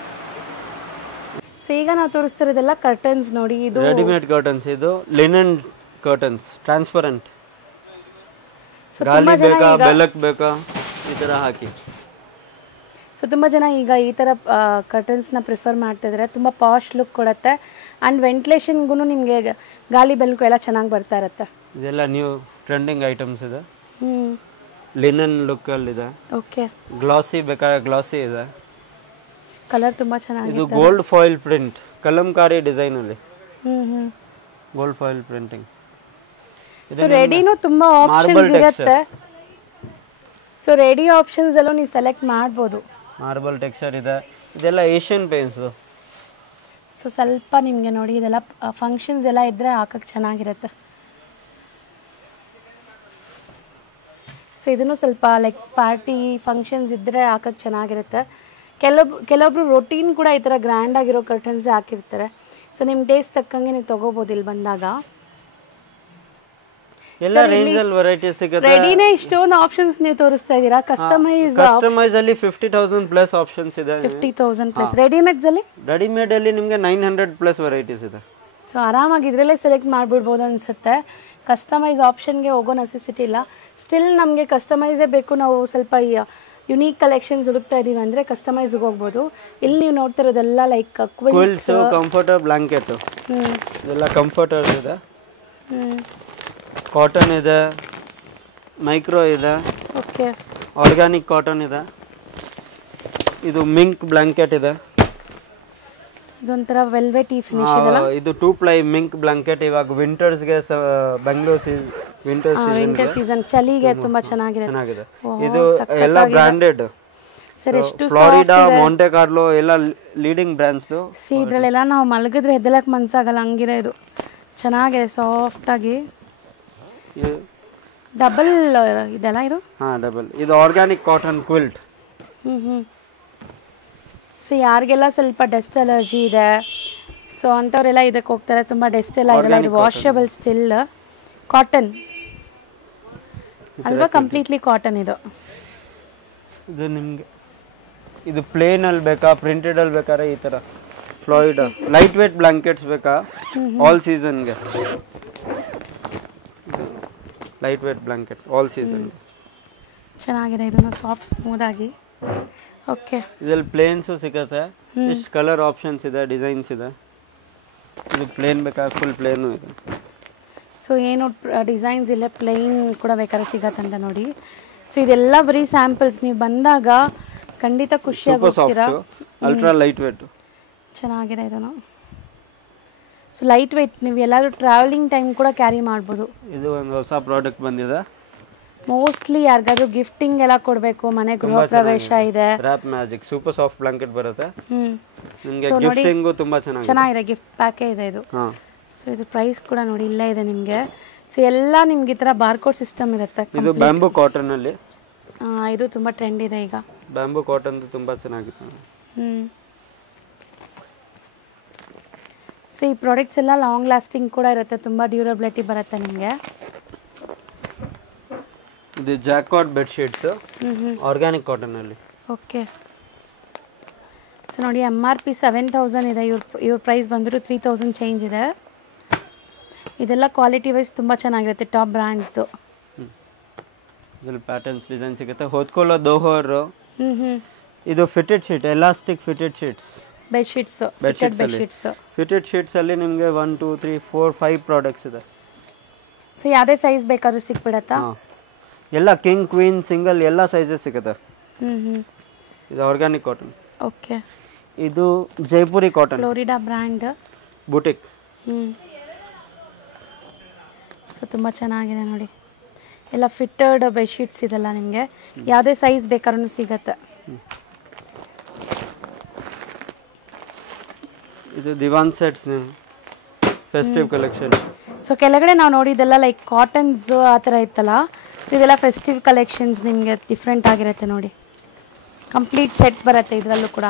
ಸೊ ಈಗ ನಾವು ತೋರಿಸ್ತಿರೋದೆಲ್ಲ ಕರ್ಟನ್ಸ್ ನೋಡಿ. ಇದು ರೆಡಿಮೇಡ್ ಕರ್ಟನ್ಸ್. ಇದು ಲಿನನ್ ಕರ್ಟನ್ಸ್, ಟ್ರಾನ್ಸ್ಪರೆಂಟ್. ಗಾಳಿ ಬೇಕಾ ಬೆಳಕು ಬೇಕಾ ಈ ಥರ ಹಾಕಿ. ಸೊ ತುಂಬ ಜನ ಈಗ ಈ ಥರ ಕರ್ಟನ್ಸ್ನ ಪ್ರಿಫರ್ ಮಾಡ್ತಿದ್ದಾರೆ. ತುಂಬ ಪಾಶ್ ಲುಕ್ ಕೊಡುತ್ತೆ. ಆ್ಯಂಡ್ ವೆಂಟಿಲೇಷನ್ಗೂ ನಿಮಗೆ ಗಾಳಿ ಬೆಳಕು ಎಲ್ಲ ಚೆನ್ನಾಗಿ ಬರ್ತಾ ಇರುತ್ತೆ. ಇದೆಲ್ಲ ನ್ಯೂ ಟ್ರೆಂಡಿಂಗ್ ಐಟಮ್ಸ್ ಇದೆ. ಹ್ಞೂ ಲಿನನ್ ಲುಕ್ಕಲ್ಲಿದೆ. ಓಕೆ. ಗ್ಲಾಸಿ ಬೇಕಾದ್ರೆ ಗ್ಲಾಸಿ ಇದೆ. ಕಲರ್ ತುಂಬ ಚೆನ್ನಾಗಿದೆ. ಇದು ಗೋಲ್ಡ್ ಫಾಯಿಲ್ ಪ್ರಿಂಟ್ ಕಲಂಕಾರಿ ಡಿಸೈನಲ್ಲಿ. ಹ್ಞೂ ಗೋಲ್ಡ್ ಫಾಯಿಲ್ ಪ್ರಿಂಟಿಂಗ್. ಸೊ ರೆಡಿನೂ ತುಂಬ ಆಪ್ಷನ್ಸ್ ಇರುತ್ತೆ. ಸೊ ರೆಡಿ ಆಪ್ಷನ್ಸ್ ಎಲ್ಲೂ ನೀವು ಸೆಲೆಕ್ಟ್ ಮಾಡ್ಬೋದು. ಮಾರ್ಬಲ್ ಟೆಕ್ಸ್ಚರ್ ಇದೆ. ಇದೆಲ್ಲ ಏಷ್ಯನ್ ಪೇಂಟ್ಸು. ಸೊ ಸ್ವಲ್ಪ ನಿಮಗೆ ನೋಡಿ ಇದೆಲ್ಲ ಫಂಕ್ಷನ್ಸ್ ಎಲ್ಲ ಇದ್ದರೆ ಹಾಕಕ್ಕೆ ಚೆನ್ನಾಗಿರುತ್ತೆ. ಸೊ ಇದನ್ನು ಸ್ವಲ್ಪ ಲೈಕ್ ಪಾರ್ಟಿ ಫಂಕ್ಷನ್ಸ್ ಇದ್ದರೆ ಹಾಕಕ್ಕೆ ಚೆನ್ನಾಗಿರುತ್ತೆ. ಕೆಲವೊಬ್ರು ರೊಟೀನ್ ಕೂಡ ಈ ಥರ ಗ್ರ್ಯಾಂಡಾಗಿರೋ ಕರ್ಟನ್ಸೇ ಹಾಕಿರ್ತಾರೆ. ಸೊ ನಿಮ್ಮ ಟೇಸ್ಟ್ ತಕ್ಕಂಗೆ ನೀವು ತೊಗೋಬೋದು ಇಲ್ಲಿ ಬಂದಾಗ. ಎಲ್ಲ ರೇಂಜ್ ಅಲ್ಲಿ ವೆರೈಟೀಸ್ ಸಿಗುತ್ತೆ. ರೆಡಿನೇ ಇಷ್ಟೊಂದು ಆಪ್ಷನ್ಸ್ ನೀವು ತೋರಿಸ್ತಾ ಇದ್ದೀರಾ. ಕಸ್ಟಮೈಸ್ ಅಲ್ಲಿ 50,000 ಪ್ಲಸ್ ಆಪ್ಷನ್ಸ್ ಇದೆ. 50,000 ಪ್ಲಸ್. ರೆಡಿಮೇಡ್ ಅಲ್ಲಿ ನಿಮಗೆ 900 ಪ್ಲಸ್ ವೆರೈಟೀಸ್ ಇದೆ. ಸೊ ಆರಾಮಾಗಿ ಇದರಲ್ಲೇ ಸೆಲೆಕ್ಟ್ ಮಾಡಿಬಿಡ್ಬೋದು ಅನಿಸುತ್ತೆ. ಕಸ್ಟಮೈಸ್ ಆಪ್ಷನ್ಗೆ ಹೋಗೋ ನೆಸೆಸಿಟಿ ಇಲ್ಲ. ಸ್ಟಿಲ್ ನಮಗೆ ಕಸ್ಟಮೈಸೇ ಬೇಕು, ನಾವು ಸ್ವಲ್ಪ ಯುನೀಕ್ ಕಲೆಕ್ಷನ್ಸ್ ಹುಡುಕ್ತಾ ಇದ್ದೀವಿ ಅಂದರೆ ಕಸ್ಟಮೈಸ್ಗೆ ಹೋಗ್ಬೋದು. ಇಲ್ಲಿ ನೀವು ನೋಡ್ತಾ ಇರೋದೆಲ್ಲ ಲೈಕ್ ಕ್ವಿಲ್ಟ್ಸ್, ಕಂಫರ್ಟರ್, ಬ್ಲಾಂಕೆಟ್, ಇದೆಲ್ಲ ಕಂಫರ್ಟರ್ಸ್ ಇದೆ. ಕಾಟನ್ ಇದೆ, ಮೈಕ್ರೋ ಇದೆ, ಓಕೆ, ಆರ್ಗ್ಯಾನಿಕ್ ಕಾಟನ್ ಇದೆ. ಇದು ಮಿಂಕ್ ಬ್ಲಾಂಕೆಟ್ ಇದೆ. ಇದೊಂಥರ ವೆಲ್ವೆಟಿ ಫಿನಿಶ್ ಇದೆಲ್ಲ. ಇದು 2 ಪ್ಲೈ ಮಿಂಕ್ ಬ್ಲಾಂಕೆಟ್. ಇವಾಗ ವಿಂಟರ್ಸ್ಗೆ ಬೆಂಗಳೂರು ವಿಂಟರ್ ಸೀಸನ್ ಚಳಿಗೆ ತುಂಬಾ ಚೆನ್ನಾಗಿದೆ. ಇದು ಎಲ್ಲ ಬ್ರಾಂಡೆಡ್. ಸರ್ ಎಷ್ಟು ಫ್ಲೋರಿಡಾ, ಮಾಂಟೆ ಕಾರ್ಲೋ ಎಲ್ಲ ಲೀಡಿಂಗ್ ಬ್ರಾಂಡ್ಸ್. ಇದ್ರಲ್ಲೆಲ್ಲ ನಾವು ಮಲಗಿದ್ರೆ ಎದ್ದಲಕ್ಕೆ ಮನ್ಸಾಗಲ್ಲ, ಹಂಗಿದೆ ಇದು. ಚೆನ್ನಾಗಿದೆ, ಸಾಫ್ಟ್ ಆಗಿ. ಡಬಲ್ ಇದೆಲ್ಲ ಇದು. ಡಬಲ್. ಇದು ಆರ್ಗ್ಯಾನಿಕ್ ಕಾಟನ್ ಕ್ವಿಲ್ಟ್. ಸೊ ಯಾರಿಗೆಲ್ಲ ಸ್ವಲ್ಪ ಡಸ್ಟ್ ಅಲರ್ಜಿ ಇದೆ, ಸೊ ಅಂಥವರೆಲ್ಲ ಇದಕ್ಕೆ ಹೋಗ್ತಾರೆ. ತುಂಬ ಡಸ್ಟ್ ಎಲ್ಲ ಇರಲ್ಲ. ಇದು ವಾಷಬಲ್ ಸ್ಟಿಲ್ ಕಾಟನ್ ಅಲ್ವಾ? ಕಂಪ್ಲೀಟ್ಲಿ ಕಾಟನ್ ಇದು. ಇದು ನಿಮಗೆ ಇದು ಪ್ಲೇನ್ ಅಲ್ಲಿ ಬೇಕಾ, ಪ್ರಿಂಟೆಡ್ ಅಲ್ಲಿ ಬೇಕಾದ್ರೆ ಈ ತರ ಫ್ಲೋರಿಡಾ ಲೈಟ್ ವೇಟ್ ಬ್ಲಾಂಕೆಟ್ಸ್ ಬೇಕಾ ಆಲ್ ಸೀಸನ್ಗೆ. Light weight blanket all season. ಚೆನ್ನಾಗಿದೆ, ಇದನ್ನು ಸಾಫ್ಟ್ ಸ್ಮೂತ್ ಆಗಿ. ಓಕೆ, ಇದರಲ್ಲಿ ಪ್ಲೇನ್ಸು ಸಿಗುತ್ತೆ. ಇಷ್ಟು ಕಲರ್ ಆಪ್ಷನ್ಸ್ ಇದೆ, ಡಿಸೈನ್ಸ್ ಇದೆ. ಇದು ಪ್ಲೇನ್ ಬೇಕಾ, ಫುಲ್ ಪ್ಲೇನು ಇದೆ. ಸೊ ಏನು ಡಿಸೈನ್ಸ್ ಇಲ್ಲ, ಪ್ಲೇನ್ ಕೂಡ ಬೇಕಾದ್ರೆ ಸಿಗತ್ತಂತ ನೋಡಿ. ಸೊ ಇದೆಲ್ಲ ಬರೀ ಸ್ಯಾಂಪಲ್ಸ್. ನೀವು ಬಂದಾಗ ಖಂಡಿತ ಖುಷಿಯಾಗಿ ಹೋಗ್ತೀರಾ. ಅಲ್ಟ್ರಾ ಲೈಟ್ ವೇಟ್ ಚೆನ್ನಾಗಿದೆ ಇದನ್ನು. ಸೊ ಲೈಟ್ ವೇಟ್, ನೀವು ಎಲ್ಲಾದರೂ ಟ್ರಾವೆಲಿಂಗ್ ಟೈಮ್ ಕೂಡ ಕ್ಯಾರಿ ಮಾಡ್ಬೋದು. ಇದು ಒಂದು ಹೊಸ ಪ್ರಾಡಕ್ಟ್ ಬಂದಿದೆ. ಮೋಸ್ಟ್ಲಿ ಯಾರಿಗಾದ್ರೂ ಗಿಫ್ಟಿಂಗ್ ಎಲ್ಲ ಕೊಡಬೇಕು, ಮನೆ ಗೃಹ ಪ್ರವೇಶ ಇದೆ. Wrap magic super soft blanket ಬರುತ್ತೆ. ನಿಮಗೆ ಗಿಫ್ಟಿಂಗ್ ತುಂಬಾ ಚೆನ್ನಾಗಿದೆ. ಗಿಫ್ಟ್ ಪ್ಯಾಕೇ ಇದೆ ಇದು. ಸೊ ಇದು ಪ್ರೈಸ್ ಕೂಡ ನೋಡಿ ಇಲ್ಲೇ ಇದೆ ನಿಮಗೆ. ಸೊ ಎಲ್ಲ ನಿಮ್ಗೆ ಈ ಥರ ಬಾರ್ಕೋಡ್ ಸಿಸ್ಟಮ್ ಇರುತ್ತೆ. ಇದು ಬ್ಯಾಂಬೂ ಕಾಟನ್ ಅಲ್ಲಿ. ಇದು ತುಂಬ ಟ್ರೆಂಡ್ ಇದೆ ಈಗ. ಬ್ಯಾಂಬೂ ಕಾಟನ್ ತುಂಬಾ ಚೆನ್ನಾಗಿದೆ. ಸೊ ಈ ಪ್ರಾಡಕ್ಟ್ಸ್ ಎಲ್ಲ ಲಾಂಗ್ ಲಾಸ್ಟಿಂಗ್ ಕೂಡ ಇರುತ್ತೆ, ತುಂಬ ಡ್ಯೂರಬಿಲಿಟಿ ಬರುತ್ತೆ ನಿಮಗೆ. ಇದು ಜಾಕಾಟ್ ಬೆಡ್ ಶೀಟ್ಸ್ ಆರ್ಗ್ಯಾನಿಕ್ ಕಾಟನ್ ಅಲ್ಲಿ. ಓಕೆ, ಸೊ ನೋಡಿ MRP 7,000 ಇದೆ. ಇವ್ರ ಪ್ರೈಸ್ ಬಂದ್ಬಿಟ್ಟು 3,000 ಚೇಂಜ್ ಇದೆ. ಇದೆಲ್ಲ ಕ್ವಾಲಿಟಿ ವೈಸ್ ತುಂಬ ಚೆನ್ನಾಗಿರುತ್ತೆ, ಟಾಪ್ ಬ್ರ್ಯಾಂಡ್ಸ್ದು. ಇದರಲ್ಲಿ ಪ್ಯಾಟರ್ನ್ಸ್ ಡಿಸೈನ್ ಸಿಗುತ್ತೆ. ಹೊತ್ಕೊಳ್ಳೋ ದೋಹರ್. ಇದು fitted sheet, elastic fitted sheets, bed sheets. Fitted sheets ಅಲ್ಲಿ ನಿಮಗೆ 1 2 3 4 5 ಪ್ರಾಡಕ್ಟ್ಸ್ ಇದೆ. ಸೊ ಯಾವುದೇ ಸೈಜ್ ಬೇಕಾದ್ರೂ ಸಿಕ್ಬಿಡತ್ತಾ? ಎಲ್ಲ ಕಿಂಗ್, ಕ್ವೀನ್, ಸಿಂಗಲ್ ಎಲ್ಲ ಸೈಜಸ್ ಸಿಗುತ್ತೆ. ಇದು ಆರ್ಗ್ಯಾನಿಕ್ ಕಾಟನ್. ಓಕೆ, ಇದು Jaipuri cotton, Florida brand boutique. So ತುಂಬ ಚೆನ್ನಾಗಿದೆ ನೋಡಿ. ಎಲ್ಲ ಫಿಟ್ಟೆಡ್ ಬೆಡ್ಶೀಟ್ಸ್ ಇದೆಲ್ಲ ನಿಮಗೆ ಯಾವುದೇ ಸೈಜ್ ಬೇಕಾದ್ರೂ ಸಿಗತ್ತೆ. ಇದು ದಿವಾನ್ ಸೆಟ್ಸ್ ಫೆಸ್ಟಿವ್ ಕಲೆಕ್ಷನ್. ಸೊ ಕೆಳಗಡೆ ನಾವು ನೋಡಿದ್ದೆಲ್ಲ ಲೈಕ್ ಕಾಟನ್ಸ್ ಆ ಥರ ಇತ್ತಲ್ಲ. ಸೊ ಇದೆಲ್ಲ ಫೆಸ್ಟಿವ್ ಕಲೆಕ್ಷನ್ಸ್ ನಿಮಗೆ ಡಿಫ್ರೆಂಟ್ ಆಗಿರುತ್ತೆ ನೋಡಿ. ಕಂಪ್ಲೀಟ್ ಸೆಟ್ ಬರುತ್ತೆ ಇದರಲ್ಲೂ ಕೂಡ.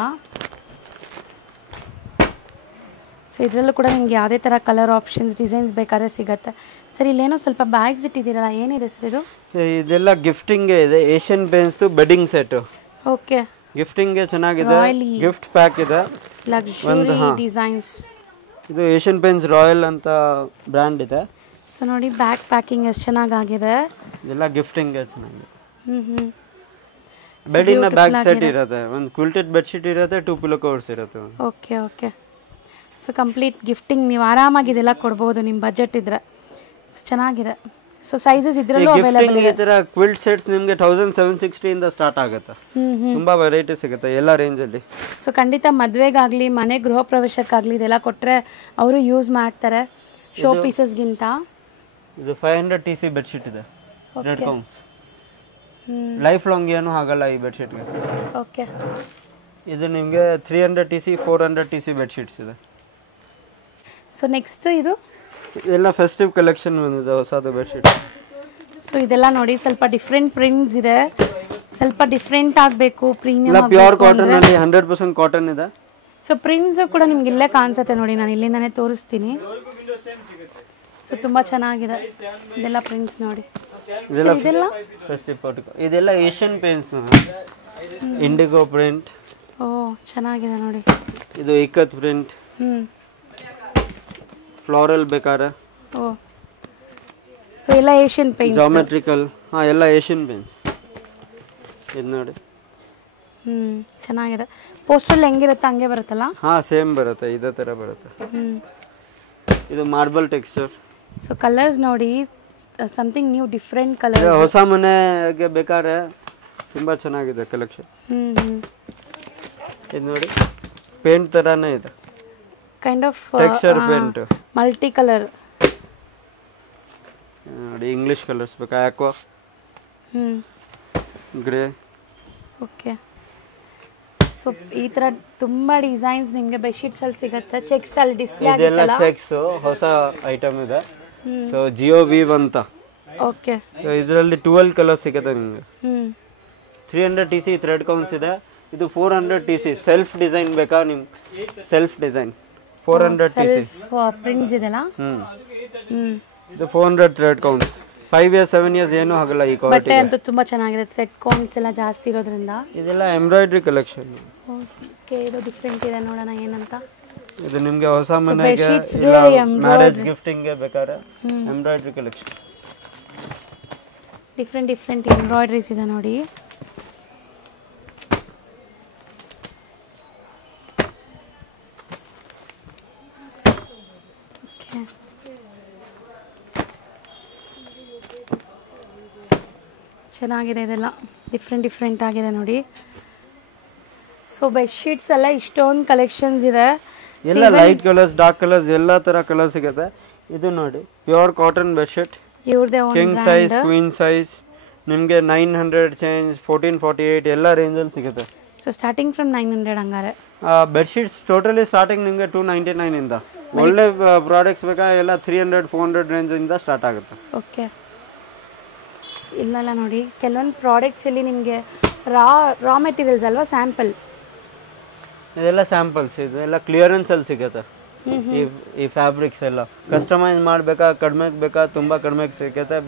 ಸೊ ಇದರಲ್ಲೂ ಕೂಡ ನಿಮ್ಗೆ ಯಾವುದೇ ಥರ ಕಲರ್ ಆಪ್ಷನ್ಸ್, ಡಿಸೈನ್ಸ್ ಬೇಕಾದ್ರೆ ಸಿಗುತ್ತೆ. ಸರ್ ಇಲ್ಲೇನೋ ಸ್ವಲ್ಪ ಬ್ಯಾಗ್ಸ್ ಇಟ್ಟಿದ್ದೀರಲ್ಲ, ಏನಿದೆ ಸರ್ ಇದು? ಇದೆಲ್ಲ ಗಿಫ್ಟಿಂಗ್ಗೆ ಇದೆ. Asian Paints bedding set. Okay, ಗಿಫ್ಟಿಂಗ್ಗೆ ಚೆನ್ನಾಗಿದೆ. ಗಿಫ್ಟ್ ಪ್ಯಾಕ್ ಇದೆ, ಲಕ್ಸುರಿ ಡಿಸೈನ್ಸ್. ಇದು ಏಷ್ಯನ್ ಪೇಂಟ್ಸ್ ರಾಯಲ್ ಅಂತ ಬ್ರ್ಯಾಂಡ್ ಇದೆ. ಸೊ ನೋಡಿ ಬ್ಯಾಗ್ ಪ್ಯಾಕಿಂಗ್ ಎಷ್ಟು ಚೆನ್ನಾಗಿದೆ. ಇದೆಲ್ಲ ಗಿಫ್ಟಿಂಗ್ಗೆ ಚೆನ್ನಾಗಿದೆ. ಬೆಡ್ಡಿನ ಬ್ಯಾಗ್ ಸೆಟ್ ಇರುತ್ತೆ. ಒಂದು ಕ್ವಿಲ್ಟೆಡ್ ಬೆಡ್ ಶೀಟ್ ಇರುತ್ತೆ, 2 ಪಿಲ್ಲೋ ಕವರ್ಸ್ ಇರುತ್ತೆ. Okay okay, so complete gifting ನೀವು ಆರಾಮಾಗಿ ಇದೆಲ್ಲ ಕೊಡ್ಬೋದು ನಿಮ್ಮ ಬಜೆಟ್ ಇದ್ರೆ. ಸೊ ಚೆನ್ನಾಗಿದೆ. ಸೊ ಸೈಜಸ್ ಇದ್ರಲ್ಲೂ ಅವೈಲೇಬಲ್ ಇದೆ. ಈ ತರ ಕ್ವಿಲ್ಟ್ ಸೆಟ್ಸ್ ನಿಮಗೆ 1760 ಇಂದ ಸ್ಟಾರ್ಟ್ ಆಗುತ್ತೆ. ತುಂಬಾ ವೆರೈಟಿ ಸಿಗುತ್ತೆ ಎಲ್ಲ ರೇಂಜ್ ಅಲ್ಲಿ. ಸೊ ಖಂಡಿತ ಮದುವೆಗಾಗಲಿ ಮನೆ ಗೃಹ ಪ್ರವೇಶಕ್ಕಾಗಲಿ ಇದೆಲ್ಲ ಕೊಟ್ಟರೆ ಅವರು ಯೂಸ್ ಮಾಡ್ತಾರೆ ಶೋ ಪೀಸಸ್ಗಿಂತ. ಇದು 500 TC ಬೆಡ್ಶೀಟ್ ಇದೆ, ರೆಡ್ ಕೌನ್ಸ್. ಲೈಫ್ ಲಾಂಗ್ ಏನು ಆಗಲ್ಲ ಈ ಬೆಡ್ಶೀಟ್ಗೆ. ಓಕೆ. ಇದು ನಿಮಗೆ 300 TC 400 TC ಬೆಡ್ಶೀಟ್ಸ್ ಇದೆ. ಸೊ ನೆಕ್ಸ್ಟ್ ಇದೆಲ್ಲ ಫೆಸ್ಟಿವ್ ಕಲೆಕ್ಷನ್ ಬಂದಿದೆ ಹೊಸದು ಬೆಡ್ಶೀಟ್. ಸೊ ಇದೆಲ್ಲ ನೋಡಿ ಸ್ವಲ್ಪ ಡಿಫ್ರೆಂಟ್ ಪ್ರಿಂಟ್ಸ್ ಇದೆ, ಸ್ವಲ್ಪ ಡಿಫ್ರೆಂಟ್ ಆಗಬೇಕು, ಪ್ರೀಮಿಯಂ ಆಗಬೇಕು. ಪ್ಯೂರ್ ಕಾಟನ್ ಅಲ್ಲಿ 100% ಕಾಟನ್ ಇದೆ. ಸೊ ಪ್ರಿಂಟ್ಸ್ ಕೂಡ ನಿಮ್ಗೆ ಇಲ್ಲೇ ಕಾಣಿಸುತ್ತೆ ನೋಡಿ, ನಾನು ಇಲ್ಲಿಂದಾನೇ ತೋರಿಸ್ತೀನಿ. ಸೊ ತುಂಬಾ ಚೆನ್ನಾಗಿದೆ ಇದೆಲ್ಲ ಪ್ರಿಂಟ್ಸ್ ನೋಡಿ. ಇದೆಲ್ಲ ಫೆಸ್ಟಿವ್ ಪೋರ್ಟಿಕೋ, ಇದೆಲ್ಲ ಏಷ್ಯನ್ ಪೇಂಟ್ಸ್, ಇಂಡಿಗೋ ಪ್ರಿಂಟ್. ಓ ಚೆನ್ನಾಗಿದೆ ನೋಡಿ. ಇದು ಇಕ್ಕತ್ ಪ್ರಿಂಟ್, ಫ್ಲೋರಲ್ ಬೇಕಾರೆ. ಓ ಸೊ ಎಲ್ಲ ಏಷ್ಯನ್ ಪೇಂಟ್ಸ್, ಜಾಮೆಟ್ರಿಕಲ್. ಎಲ್ಲ ಏಷ್ಯನ್ ಪೇಂಟ್ಸ್. ಇದು ನೋಡಿ. ಚೆನ್ನಾಗಿದೆ. ಪೋಸ್ಟರ್ ಹೆಂಗಿರುತ್ತೆ ಹಂಗೆ ಬರುತ್ತಲ್ಲ? ಸೇಮ್ ಬರುತ್ತೆ, ಇದೇ ತರ ಬರುತ್ತೆ. ಇದು ಮಾರ್ಬಲ್ ಟೆಕ್ಸ್ಚರ್. ಸೊ ಕಲರ್ಸ್ ನೋಡಿ, ಸಮಥಿಂಗ್ ನ್ಯೂ ಡಿಫ್ರೆಂಟ್ ಕಲರ್. ಹೊಸ ಮನೆಗೆ ಬೇಕಾದ್ರೆ ತುಂಬಾ ಚೆನ್ನಾಗಿದೆ ಕಲೆಕ್ಷನ್. ಇದು ನೋಡಿ, ಪೇಂಟ್ ತರಾನೇ ಇದೆ, kind of texture paint, multi colour ನೋಡಿ. ಇಂಗ್ಲಿಷ್ ಕಲರ್ಸ್ ಬೇಕಾ? Aqua, grey. ಓಕೆ. ಸೊ ಈ ತರ ತುಂಬಾ ಡಿಸೈನ್ಸ್ ನಿಮಗೆ ಬೆಡ್ಶೀಟ್ಸ್ ಅಲ್ಲಿ ಸಿಗುತ್ತೆ. ಚೆಕ್ಸ್ ಅಲ್ಲಿ ಡಿಸ್ಪ್ಲೇ ಇದೆಲ್ಲ ಚೆಕ್ಸ್ ಹೊಸ ಐಟಮ್ ಇದೆ. ಸೊ ಜಿಯೋ ವೀವ್ ಅಂತ. ಓಕೆ. ಇದರಲ್ಲಿ 12 ಕಲರ್ ಸಿಗುತ್ತೆ ನಿಮಗೆ. 300 TC ಥ್ರೆಡ್ ಕೌನ್ಸ್ ಇದೆ. ಇದು 400 TC ಸೆಲ್ಫ್ ಡಿಸೈನ್ ಬೇಕಾ ನಿಮ್ಗೆ? ಸೆಲ್ಫ್ ಡಿಸೈನ್ 400 TC ಪ್ರಿಂಟ್ಸ್ ಇದೆಲ್ಲ. ಇದು 400 ಥ್ರೆಡ್ ಕೌನ್ಸ್. 5 years 7 years ಏನು ಆಗಲ್ಲ ಈ ಕ್ವಾಲಿಟಿ. ಬಟ್ಟೆ ಅಂತೂ ತುಂಬಾ ಚೆನ್ನಾಗಿದೆ, ಥ್ರೆಡ್ ಕೌಂಟ್ಸ್ ಎಲ್ಲ ಜಾಸ್ತಿ ಇರೋದ್ರಿಂದ. ಇದೆಲ್ಲ ಎಂಬ್ರಾಯ್ಡ್ರಿ ಕಲೆಕ್ಷನ್. ಓಕೆ. ಇದು ಡಿಫ್ರೆಂಟ್ ಇದೆ, ನೋಡೋಣ ಏನಂತ. ಇದು ನಿಮಗೆ ಹೊಸ ಮನೆಗೆ ಇಲ್ಲ ಮ್ಯಾರೇಜ್ ಗಿಫ್ಟಿಂಗ್ ಗೆ ಬೇಕಾದ್ರೆ ಎಂಬ್ರಾಯ್ಡ್ರಿ ಕಲೆಕ್ಷನ್. ಡಿಫ್ರೆಂಟ್ ಎಂಬ್ರಾಯ್ಡ್ರೀಸ್ ಇದೆ ನೋಡಿ. ಚೆನ್ನಾಗಿದೆ, ಇದೆಲ್ಲ ಡಿಫ್ರೆಂಟ್ ಆಗಿದೆ ನೋಡಿ. ಸೊ ಬೆಡ್ಶೀಟ್ಸ್ ಎಲ್ಲ ಇಷ್ಟೊಂದು ಕಲೆಕ್ಷನ್ಸ್ ಇದೆ. ಎಲ್ಲ ಲೈಟ್ ಕಲರ್ಸ್, ಡಾರ್ಕ್ ಕಲರ್ಸ್, ಎಲ್ಲ ತರ ಕಲರ್ ಸಿಗುತ್ತೆ. ಇದು ನೋಡಿ, ಪ್ಯೂರ್ ಕಾಟನ್ ಬೆಡ್ಶೀಟ್, ಇವ್ರದೇ ಕಿಂಗ್ ಸೈಜ್, ಕ್ವೀನ್ ಸೈಜ್. ನಿಮಗೆ 900 ಚೇಂಜ್, 1448 ಎಲ್ಲ ರೇಂಜಲ್ಲಿ ಸಿಗುತ್ತೆ. ಸೊ ಸ್ಟಾರ್ಟಿಂಗ್ ಫ್ರಮ್ 900 ಹಂಗಾರೆ. ಬೆಡ್ಶೀಟ್ಸ್ ಟೋಟಲಿ ಸ್ಟಾರ್ಟಿಂಗ್ ನಿಮಗೆ 299 ಇಂದ. ಒಳ್ಳೆ ಪ್ರಾಡಕ್ಟ್ಸ್ ಬೇಕಾ ಎಲ್ಲ 300 400 ರೇಂಜ್ ಇಂದ ಸ್ಟಾರ್ಟ್ ಆಗುತ್ತೆ. ಓಕೆ. ಇಲ್ಲ ನೋಡಿ, ಕೆಲವೊಂದು ಪ್ರಾಡಕ್ಟ್ಸ್ ಇಲ್ಲಿ ನಿಮಗೆ ರಾ ಮೆಟೀರಿಯಲ್ಸ್ ಅಲ್ವಾ, ಸ್ಯಾಂಪಲ್. ಇದೆಲ್ಲ ಸ್ಯಾಂಪಲ್ಸ್, ಇದೆಲ್ಲ ಕ್ಲಿಯರೆನ್ಸ್ ಅಲ್ಲಿ ಸಿಗುತ್ತೆ. ಈ ಫ್ಯಾಬ್ರಿಕ್ಸ್ ಎಲ್ಲ ಕಸ್ಟಮೈಸ್ ಮಾಡಬೇಕಾ, ಕಡಿಮೆ ಬೇಕಾ, ತುಂಬಾ ಕಡಿಮೆ ಸಿಗುತ್ತೆ.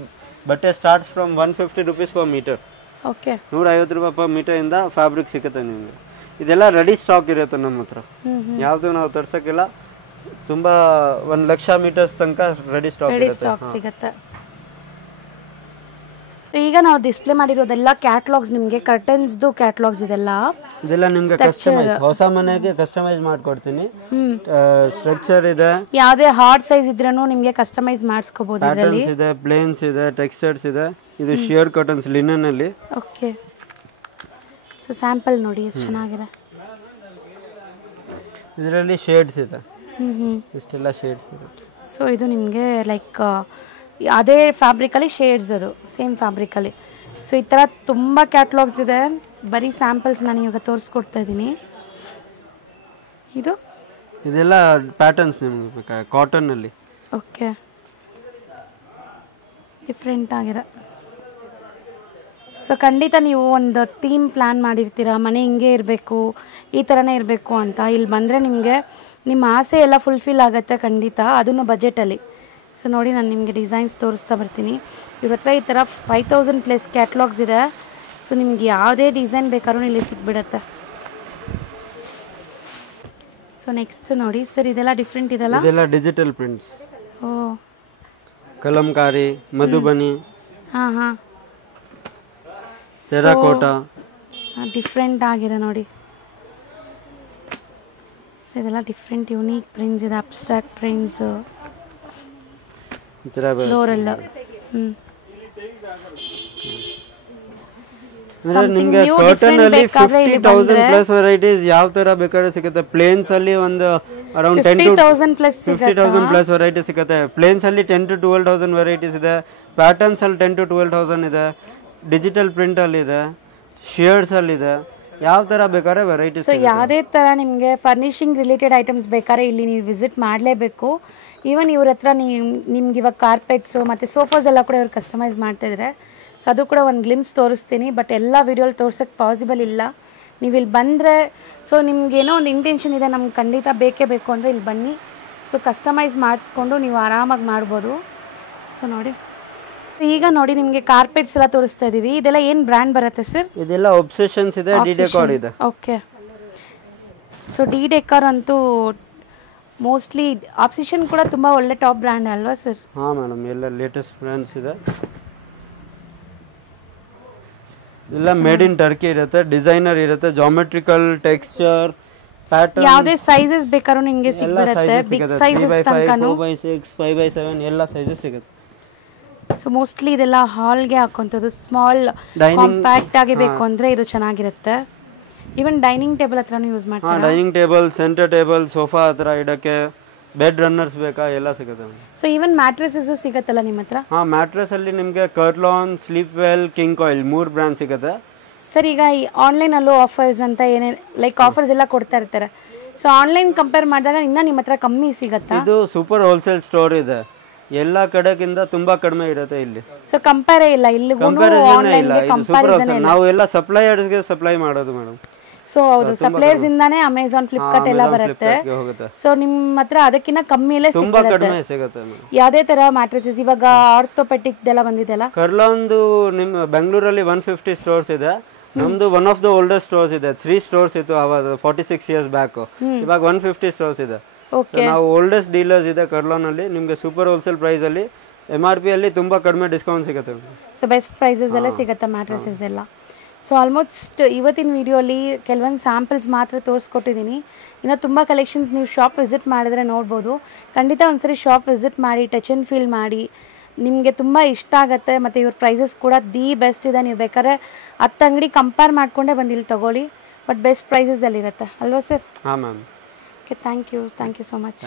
ಬಟ್ಟೆ starts from 150 rupees per meter. Okay. 150 ರೂಪಾಯಿ per meter ಇಂದ ಫ್ಯಾಬ್ರಿಕ್ ಸಿಗುತ್ತೆ ನಿಮಗೆ. ಇದೆಲ್ಲ ರೆಡಿ ಸ್ಟಾಕ್ ಇರುತ್ತೆ ನಮ್ಮ ಹತ್ರ, ಯಾವುದು ನಾವು ತರ್ಸಕ್ಕಿಲ್ಲ. ತುಂಬಾ 1 ಲಕ್ಷ ಮೀಟರ್ಸ್ ತನಕ ರೆಡಿ ಸ್ಟಾಕ್ ಸಿಗುತ್ತೆ. ಈಗ ನಾವು ಡಿಸ್ಪ್ಲೇ ಮಾಡಿರೋದೆಲ್ಲ ಕ್ಯಾಟಲಾಗ್ಸ್, ನಿಮಗೆ ಕರ್ಟನ್ಸ್ದು ಕ್ಯಾಟಲಾಗ್ಸ್ ಇದೆಲ್ಲ ನಿಮಗೆ ಕಸ್ಟಮೈಸ್, ಹೊಸ ಮನೆಗೆ ಕಸ್ಟಮೈಸ್ ಮಾಡ್ಕೊಡ್ತೀನಿ. ಸ್ಟ್ರಕ್ಚರ್ ಇದೆ, ಯಾವುದೇ ಹಾರ್ಡ್ ಸೈಜ್ ಇದ್ರೂ ನಿಮಗೆ ಕಸ್ಟಮೈಸ್ ಮಾಡಿಸ್ಕೋಬಹುದು. ಇದರಲ್ಲಿ ಇದೆ, ಪ್ಲೇನ್ಸ್ ಇದೆ, ಟೆಕ್ಸ್ಚರ್ಸ್ ಇದೆ. ಇದು ಶಿಯರ್ ಕಾಟನ್ಸ್ ಲಿನನ್ ಅಲ್ಲಿ. ಓಕೆ. ಸೊ ಸ್ಯಾಂಪಲ್ ನೋಡಿ ಎಷ್ಟು ಚೆನ್ನಾಗಿದೆ. ಇದರಲ್ಲಿ ಶೇಡ್ಸ್ ಇದೆ, ಇಷ್ಟೆಲ್ಲ ಶೇಡ್ಸ್ ಇದೆ. ಸೊ ಇದು ನಿಮಗೆ ಲೈಕ್ ಅದೇ ಫ್ಯಾಬ್ರಿಕಲ್ಲಿ ಶೇಡ್ಸ್, ಅದು ಸೇಮ್ ಫ್ಯಾಬ್ರಿಕಲ್ಲಿ. ಸೊ ಈ ಥರ ತುಂಬ ಕ್ಯಾಟ್ಲಾಗ್ಸ್ ಇದೆ. ಬರೀ ಸ್ಯಾಂಪಲ್ಸ್ ನಾನು ಇವಾಗ ತೋರಿಸ್ಕೊಡ್ತಾ ಇದ್ದೀನಿ. ಇದೆಲ್ಲ ಪ್ಯಾಟರ್ನ್ಸ್ ನಿಮಗೆ ಬೇಕಾ ಕಾಟನ್ನಲ್ಲಿ. ಓಕೆ. ಡಿಫ್ರೆಂಟ್ ಆಗಿದೆ. ಸೊ ಖಂಡಿತ ನೀವು ಒಂದು ಟೀಮ್ ಪ್ಲ್ಯಾನ್ ಮಾಡಿರ್ತೀರ, ಮನೆ ಹಿಂಗೆ ಇರಬೇಕು, ಈ ಥರನೇ ಇರಬೇಕು ಅಂತ. ಇಲ್ಲಿ ಬಂದರೆ ನಿಮಗೆ ನಿಮ್ಮ ಆಸೆ ಎಲ್ಲ ಫುಲ್ಫಿಲ್ ಆಗುತ್ತೆ ಖಂಡಿತ, ಅದನ್ನು ಬಜೆಟಲ್ಲಿ. ಸೊ ನೋಡಿ, ನಾನು ನಿಮಗೆ ಡಿಸೈನ್ಸ್ ತೋರಿಸ್ತಾ ಬರ್ತೀನಿ. ಇವ್ರ ಹತ್ರ ಈ ಥರ 5000+ ಕ್ಯಾಟ್ಲಾಗ್ಸ್ ಇದೆ. ಸೊ ನಿಮ್ಗೆ ಯಾವುದೇ ಡಿಸೈನ್ ಬೇಕಾದ್ರೂ ಇಲ್ಲಿ ಸಿಕ್ಬಿಡುತ್ತೆ. ಸೊ ನೆಕ್ಸ್ಟ್ ನೋಡಿ ಸರ್, ಇದೆಲ್ಲ ಡಿಫ್ರೆಂಟ್ ಇದೆಲ್ಲ. ಇದೆಲ್ಲ ಡಿಜಿಟಲ್ ಪ್ರಿಂಟ್ಸ್. ಓ, ಕಲಂಕಾರಿ, ಮಧುಬನಿ, ಹಾಂ, ಟೆರಾಕೋಟಾ, ಡಿಫ್ರೆಂಟ್ ಆಗಿದೆ ನೋಡಿ. ಸೊ ಇದೆಲ್ಲ ಡಿಫ್ರೆಂಟ್ ಯುನೀಕ್ ಪ್ರಿಂಟ್ಸ್ ಇದೆ, ಅಬ್ಸ್ಟ್ರಾಕ್ಟ್ ಪ್ರಿಂಟ್ಸ್, ಈ ಥರ ಫ್ಲೋರಲ್. ಅಂದ್ರೆ ನಿಮಗೆ ಕಾಟನ್ ಅಲ್ಲಿ 50,000 ಪ್ಲಸ್ ವೆರೈಟೀಸ್ ಯಾವ ತರ ಬೇಕಾದ್ರೆ ಸಿಗುತ್ತೆ. ಪ್ಲೇನ್ಸ್ ಅಲ್ಲಿ ಒಂದು ಅರೌಂಡ್ 50,000 ಪ್ಲಸ್ 50,000 ಪ್ಲಸ್ ವೆರೈಟಿ ಸಿಗುತ್ತೆ. ಪ್ಲೇನ್ಸ್ ಅಲ್ಲಿ 10 to 12,000 ವೆರೈಟೀಸ್ ಇದೆ. ಪ್ಯಾಟರ್ನ್ಸ್ ಅಲ್ಲಿ 10 to 12,000 ಇದೆ. ಡಿಜಿಟಲ್ ಪ್ರಿಂಟ್ ಅಲ್ಲಿ ಇದೆ, ಶೇಡ್ಸ್ ಅಲ್ಲಿ ಇದೆ, ಯಾವ ತರ ಬೇಕಾದ್ರೆ ವೆರೈಟೀಸ್. ಸೊ ಯಾವುದೇ ತರ ನಿಮಗೆ ಫರ್ನಿಶಿಂಗ್ ರಿಲೇಟೆಡ್ ಐಟಮ್ಸ್ ಬೇಕಾದ್ರೆ ಇಲ್ಲಿ ನೀವು ವಿಸಿಟ್ ಮಾಡಲೇಬೇಕು. ಈವನ್ ಇವ್ರ ಹತ್ರ ನಿಮ್ಗೆ ಇವಾಗ ಕಾರ್ಪೆಟ್ಸು ಮತ್ತು ಸೋಫಾಸ್ ಎಲ್ಲ ಕೂಡ ಇವ್ರು ಕಸ್ಟಮೈಸ್ ಮಾಡ್ತಾಯಿದ್ದಾರೆ. ಸೊ ಅದು ಕೂಡ ಒಂದು ಗ್ಲಿಮ್ಸ್ ತೋರಿಸ್ತೀನಿ, ಬಟ್ ಎಲ್ಲ ವೀಡಿಯೋಲಿ ತೋರ್ಸೋಕ್ಕೆ ಪಾಸಿಬಲ್ ಇಲ್ಲ. ನೀವು ಇಲ್ಲಿ ಬಂದರೆ ಸೊ ನಿಮ್ಗೇನೋ ಒಂದು ಇಂಟೆನ್ಷನ್ ಇದೆ, ನಮ್ಗೆ ಖಂಡಿತ ಬೇಕೇ ಬೇಕು ಅಂದರೆ ಇಲ್ಲಿ ಬನ್ನಿ. ಸೊ ಕಸ್ಟಮೈಸ್ ಮಾಡಿಸ್ಕೊಂಡು ನೀವು ಆರಾಮಾಗಿ ಮಾಡ್ಬೋದು. ಸೊ ನೋಡಿ, ಈಗ ನೋಡಿ ನಿಮಗೆ ಕಾರ್ಪೆಟ್ಸ್ ಎಲ್ಲ ತೋರಿಸ್ತಾ ಇದ್ದೀವಿ. ಇದೆಲ್ಲ ಏನು ಬ್ರ್ಯಾಂಡ್ ಬರುತ್ತೆ ಸರ್? ಇದೆಲ್ಲ ಒಬ್ಸೆಷನ್ಸ್ ಇದೆ, ಡಿ ಡೆಕಾರ್ ಇದೆ. ಓಕೆ. ಸೊ ಡಿ ಡೆಕಾರ್ ಅಂತೂ ಮೋಸ್ಟ್ಲಿ ಆಬ್ಸೆಷನ್ ಕೂಡ ತುಂಬ ಒಳ್ಳೆ ಟಾಪ್ ಬ್ರ್ಯಾಂಡ್ ಅಲ್ವಾ ಸರ್? ಹಾಂ ಮೇಡಮ್, ಎಲ್ಲ ಲೇಟೆಸ್ಟ್ ಬ್ರ್ಯಾಂಡ್ಸ್ ಇದೆ. ಎಲ್ಲ ಮೇಡ್ ಇನ್ ಟರ್ಕಿ ಇರುತ್ತೆ, ಡಿಸೈನರ್ ಇರುತ್ತೆ, ಜಾಮೆಟ್ರಿಕಲ್ ಟೆಕ್ಸ್ಚರ್ ಪ್ಯಾಟರ್ನ್, ಯಾವುದೇ ಸೈಜಸ್ ಬೇಕಾದ್ರೂ ನಿಮಗೆ ಸಿಗುತ್ತೆ. ಬಿಗ್ ಸೈಜಸ್ ತನಕನೂ 4x6 5x7 ಎಲ್ಲ ಸೈಜಸ್ ಸಿಗುತ್ತೆ. ಸೊ ಮೋಸ್ಟ್ಲಿ ಇದೆಲ್ಲ ಹಾಲ್ಗೆ ಹಾಕೋಂಥದ್ದು, ಸ್ಮಾಲ್ ಕಾಂಪ್ಯಾಕ್ಟ್ ಆಗಿ ಬೇಕು ಅಂದರೆ ಇದು ಚೆನ್ನಾಗಿರುತ್ತೆ. ಈವನ್ ಡೈನಿಂಗ್ ಟೇಬಲ್ ಹತ್ರನೂ ಯೂಸ್ ಮಾಡ್ತಾರೆ. Dining table, centre table, sofa ಹತ್ರ ಇಡಕ್ಕೆ, ಬೆಡ್ ರನ್ನರ್ಸ್ ಬೇಕಾ ಎಲ್ಲ ಸಿಗುತ್ತೆ. ಸೊ ಈವನ್ ಮ್ಯಾಟ್ರೆಸಸ್ ಸಿಗುತ್ತಲ್ಲ ನಿಮ್ಮ ಹತ್ರ? ಹಾಂ, ಮ್ಯಾಟ್ರೆಸ್ ಅಲ್ಲಿ ನಿಮಗೆ Kurlon, sleep well, king coil 3 brand ಸಿಗುತ್ತೆ ಸರ್. ಈಗ ಈ ಆನ್ಲೈನಲ್ಲೂ ಆಫರ್ಸ್ ಅಂತ ಏನೇನು ಲೈಕ್ ಆಫರ್ಸ್ ಎಲ್ಲ ಕೊಡ್ತಾ ಇರ್ತಾರೆ. ಸೊ ಆನ್ಲೈನ್ ಕಂಪೇರ್ ಮಾಡಿದಾಗ ಇನ್ನೂ ನಿಮ್ಮ ಹತ್ರ ಕಮ್ಮಿ ಸಿಗುತ್ತಾ? ಇದು ಸೂಪರ್ ಹೋಲ್ಸೇಲ್ ಸ್ಟೋರ್ ಇದೆ, ಎಲ್ಲ ಕಡೆಗಿಂತ ತುಂಬಾ ಕಡಿಮೆ ಇರುತ್ತೆ ಇಲ್ಲಿ. ಸೊ ಕಂಪೇರೇ ಇಲ್ಲ, ಇಲ್ಲಿಗೂ ಆನ್ಲೈನ್ಗೆ ಕಂಪ್ಯಾರಿಸನ್ ಇಲ್ಲ. ನಾವು ಎಲ್ಲ ಸಪ್ಲೈಯರ್ಸ್ಗೆ ಸಪ್ಲೈ ಮಾಡೋದು ಮೇಡಮ್. ಸೊ ಹೌದು, ಸಪ್ಲೈಯರ್ಸ್ ಇಂದಾನೆ ಅಮೆಝಾನ್, ಫ್ಲಿಪ್ಕಾರ್ಟ್ ಎಲ್ಲ ಬರುತ್ತೆ. ಸೊ ನಿಮ್ಮ ಹತ್ರ ಅದಕ್ಕಿಂತ ಕಮ್ಮಿಲೇ ಸಿಗುತ್ತೆ. ಯಾವುದೇ ತರ ಮ್ಯಾಟ್ರೆಸಸ್ ಇವಾಗ ಆರ್ಥೋಪೆಟಿಕ್ ಎಲ್ಲ ಬಂದಿದೆಲ್ಲ. ಕರ್ಲಾನ್ದು ನಿಮ್ಮ ಬೆಂಗಳೂರಲ್ಲಿ 150 ಸ್ಟೋರ್ಸ್ ಇದೆ. ನಮ್ದು one of the oldest stores ಇದೆ. 3 ಸ್ಟೋರ್ಸ್ ಇತ್ತು ಅವಾಗ 46 years ಬ್ಯಾಕ್. ಇವಾಗ 150 ಸ್ಟೋರ್ಸ್ ಇದೆ. ನಾವು ಓಲ್ಡೆಸ್ಟ್ ಡೀಲರ್ಸ್ ಇದೆ ಕರ್ಲಾನ್ ಅಲ್ಲಿ. ನಿಮಗೆ ಸೂಪರ್ ಹೋಲ್ಸೇಲ್ ಪ್ರೈಸ್ ಅಲ್ಲಿ MRP ಅಲ್ಲಿ ತುಂಬಾ ಕಡಿಮೆ ಡಿಸ್ಕೌಂಟ್ ಸಿಗುತ್ತೆ. ಸೊ ಬೆಸ್ಟ್ ಪ್ರೈಸಸ್ ಎಲ್ಲ ಸಿಗುತ್ತೆ ಮ್ಯಾಟ್ರೆಸಸ್ ಎಲ್ಲ. ಸೊ ಆಲ್ಮೋಸ್ಟ್ ಇವತ್ತಿನ ವಿಡಿಯೋಲಿ ಕೆಲವೊಂದು ಸ್ಯಾಂಪಲ್ಸ್ ಮಾತ್ರ ತೋರಿಸ್ಕೊಟ್ಟಿದ್ದೀನಿ. ಇನ್ನು ತುಂಬ ಕಲೆಕ್ಷನ್ಸ್ ನೀವು ಶಾಪ್ ವಿಸಿಟ್ ಮಾಡಿದ್ರೆ ನೋಡ್ಬೋದು. ಖಂಡಿತ ಒಂದ್ಸರಿ ಶಾಪ್ ವಿಸಿಟ್ ಮಾಡಿ, ಟಚ್ ಆ್ಯಂಡ್ ಫೀಲ್ ಮಾಡಿ, ನಿಮಗೆ ತುಂಬ ಇಷ್ಟ ಆಗುತ್ತೆ. ಮತ್ತು ಇವ್ರ ಪ್ರೈಸಸ್ ಕೂಡ ದಿ ಬೆಸ್ಟ್ ಇದೆ. ನೀವು ಬೇಕಾದ್ರೆ 10 ಅಂಗಡಿ ಕಂಪೇರ್ ಮಾಡಿಕೊಂಡೇ ಬಂದು ಇಲ್ಲಿ ತೊಗೊಳ್ಳಿ, ಬಟ್ ಬೆಸ್ಟ್ ಪ್ರೈಸಸಲ್ಲಿರುತ್ತೆ ಅಲ್ವಾ ಸರ್? ಹಾಂ ma'am. Okay, thank you so much.